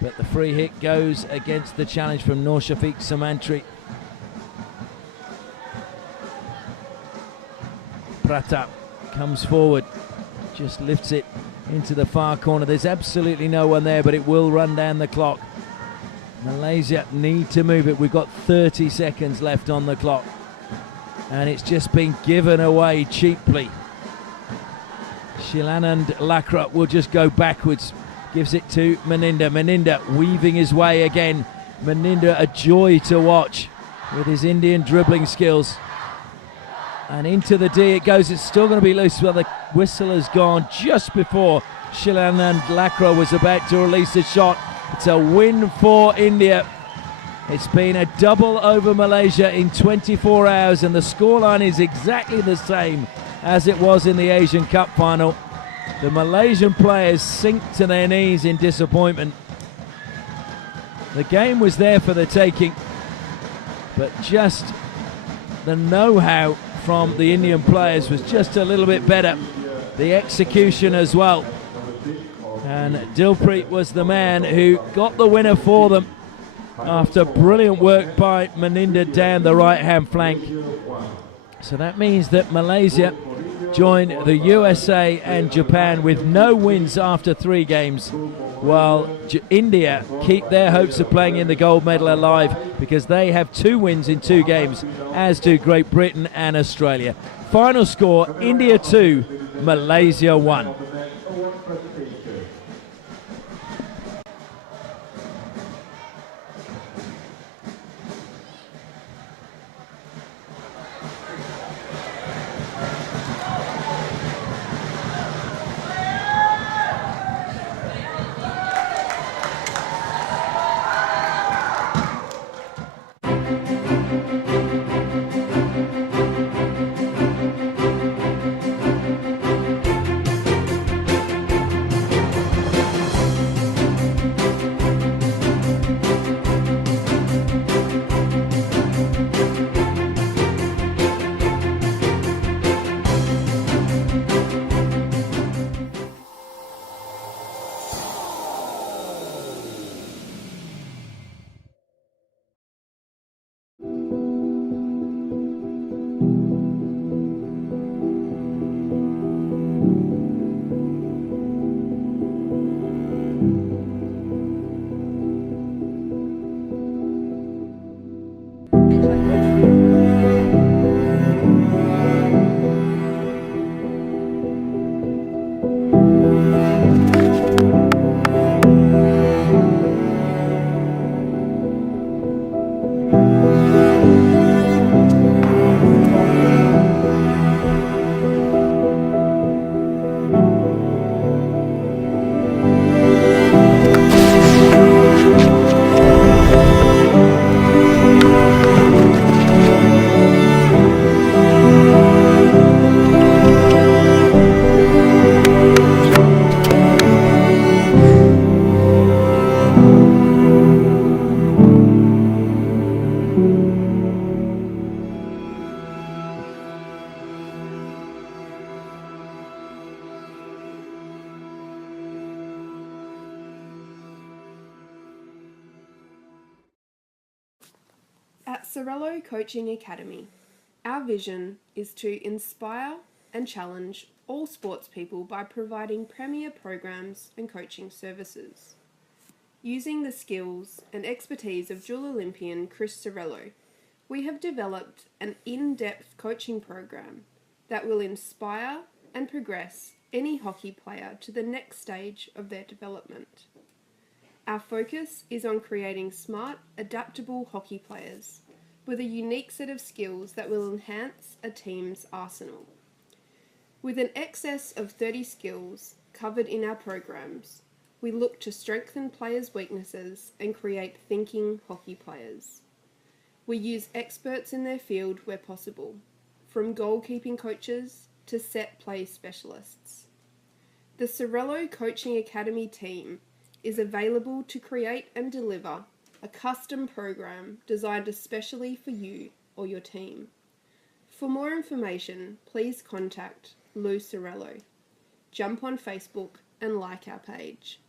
But the free hit goes against the challenge from Nur Shafiq Samantri. Pratap comes forward, just lifts it into the far corner. There's absolutely no one there, but it will run down the clock. Malaysia need to move it. We've got 30 seconds left on the clock, and it's just been given away cheaply. Shilanand Lakra will just go backwards, gives it to Meninda. Meninda weaving his way again. Meninda, a joy to watch with his Indian dribbling skills. And into the D it goes. It's still going to be loose. Well, the whistle has gone just before Shilanand Lakra was about to release a shot. It's a win for India. It's been a double over Malaysia in 24 hours, and the scoreline is exactly the same as it was in the Asian Cup final. The Malaysian players sink to their knees in disappointment. The game was there for the taking, but just the know-how from the Indian players was just a little bit better. The execution as well. And Dilpreet was the man who got the winner for them after brilliant work by Maninder down the right-hand flank. So that means that Malaysia join the USA and Japan with no wins after 3 games, while India keep their hopes of playing in the gold medal alive because they have 2 wins in 2 games, as do Great Britain and Australia. Final score, India 2, Malaysia 1. At Sorello Coaching Academy, our vision is to inspire and challenge all sports people by providing premier programs and coaching services. Using the skills and expertise of dual Olympian Chris Sorello, we have developed an in-depth coaching program that will inspire and progress any hockey player to the next stage of their development. Our focus is on creating smart, adaptable hockey players with a unique set of skills that will enhance a team's arsenal. With an excess of 30 skills covered in our programs, we look to strengthen players' weaknesses and create thinking hockey players. We use experts in their field where possible, from goalkeeping coaches to set play specialists. The Sorello Coaching Academy team is available to create and deliver a custom program designed especially for you or your team. For more information, please contact Lou Sorello. Jump on Facebook and like our page.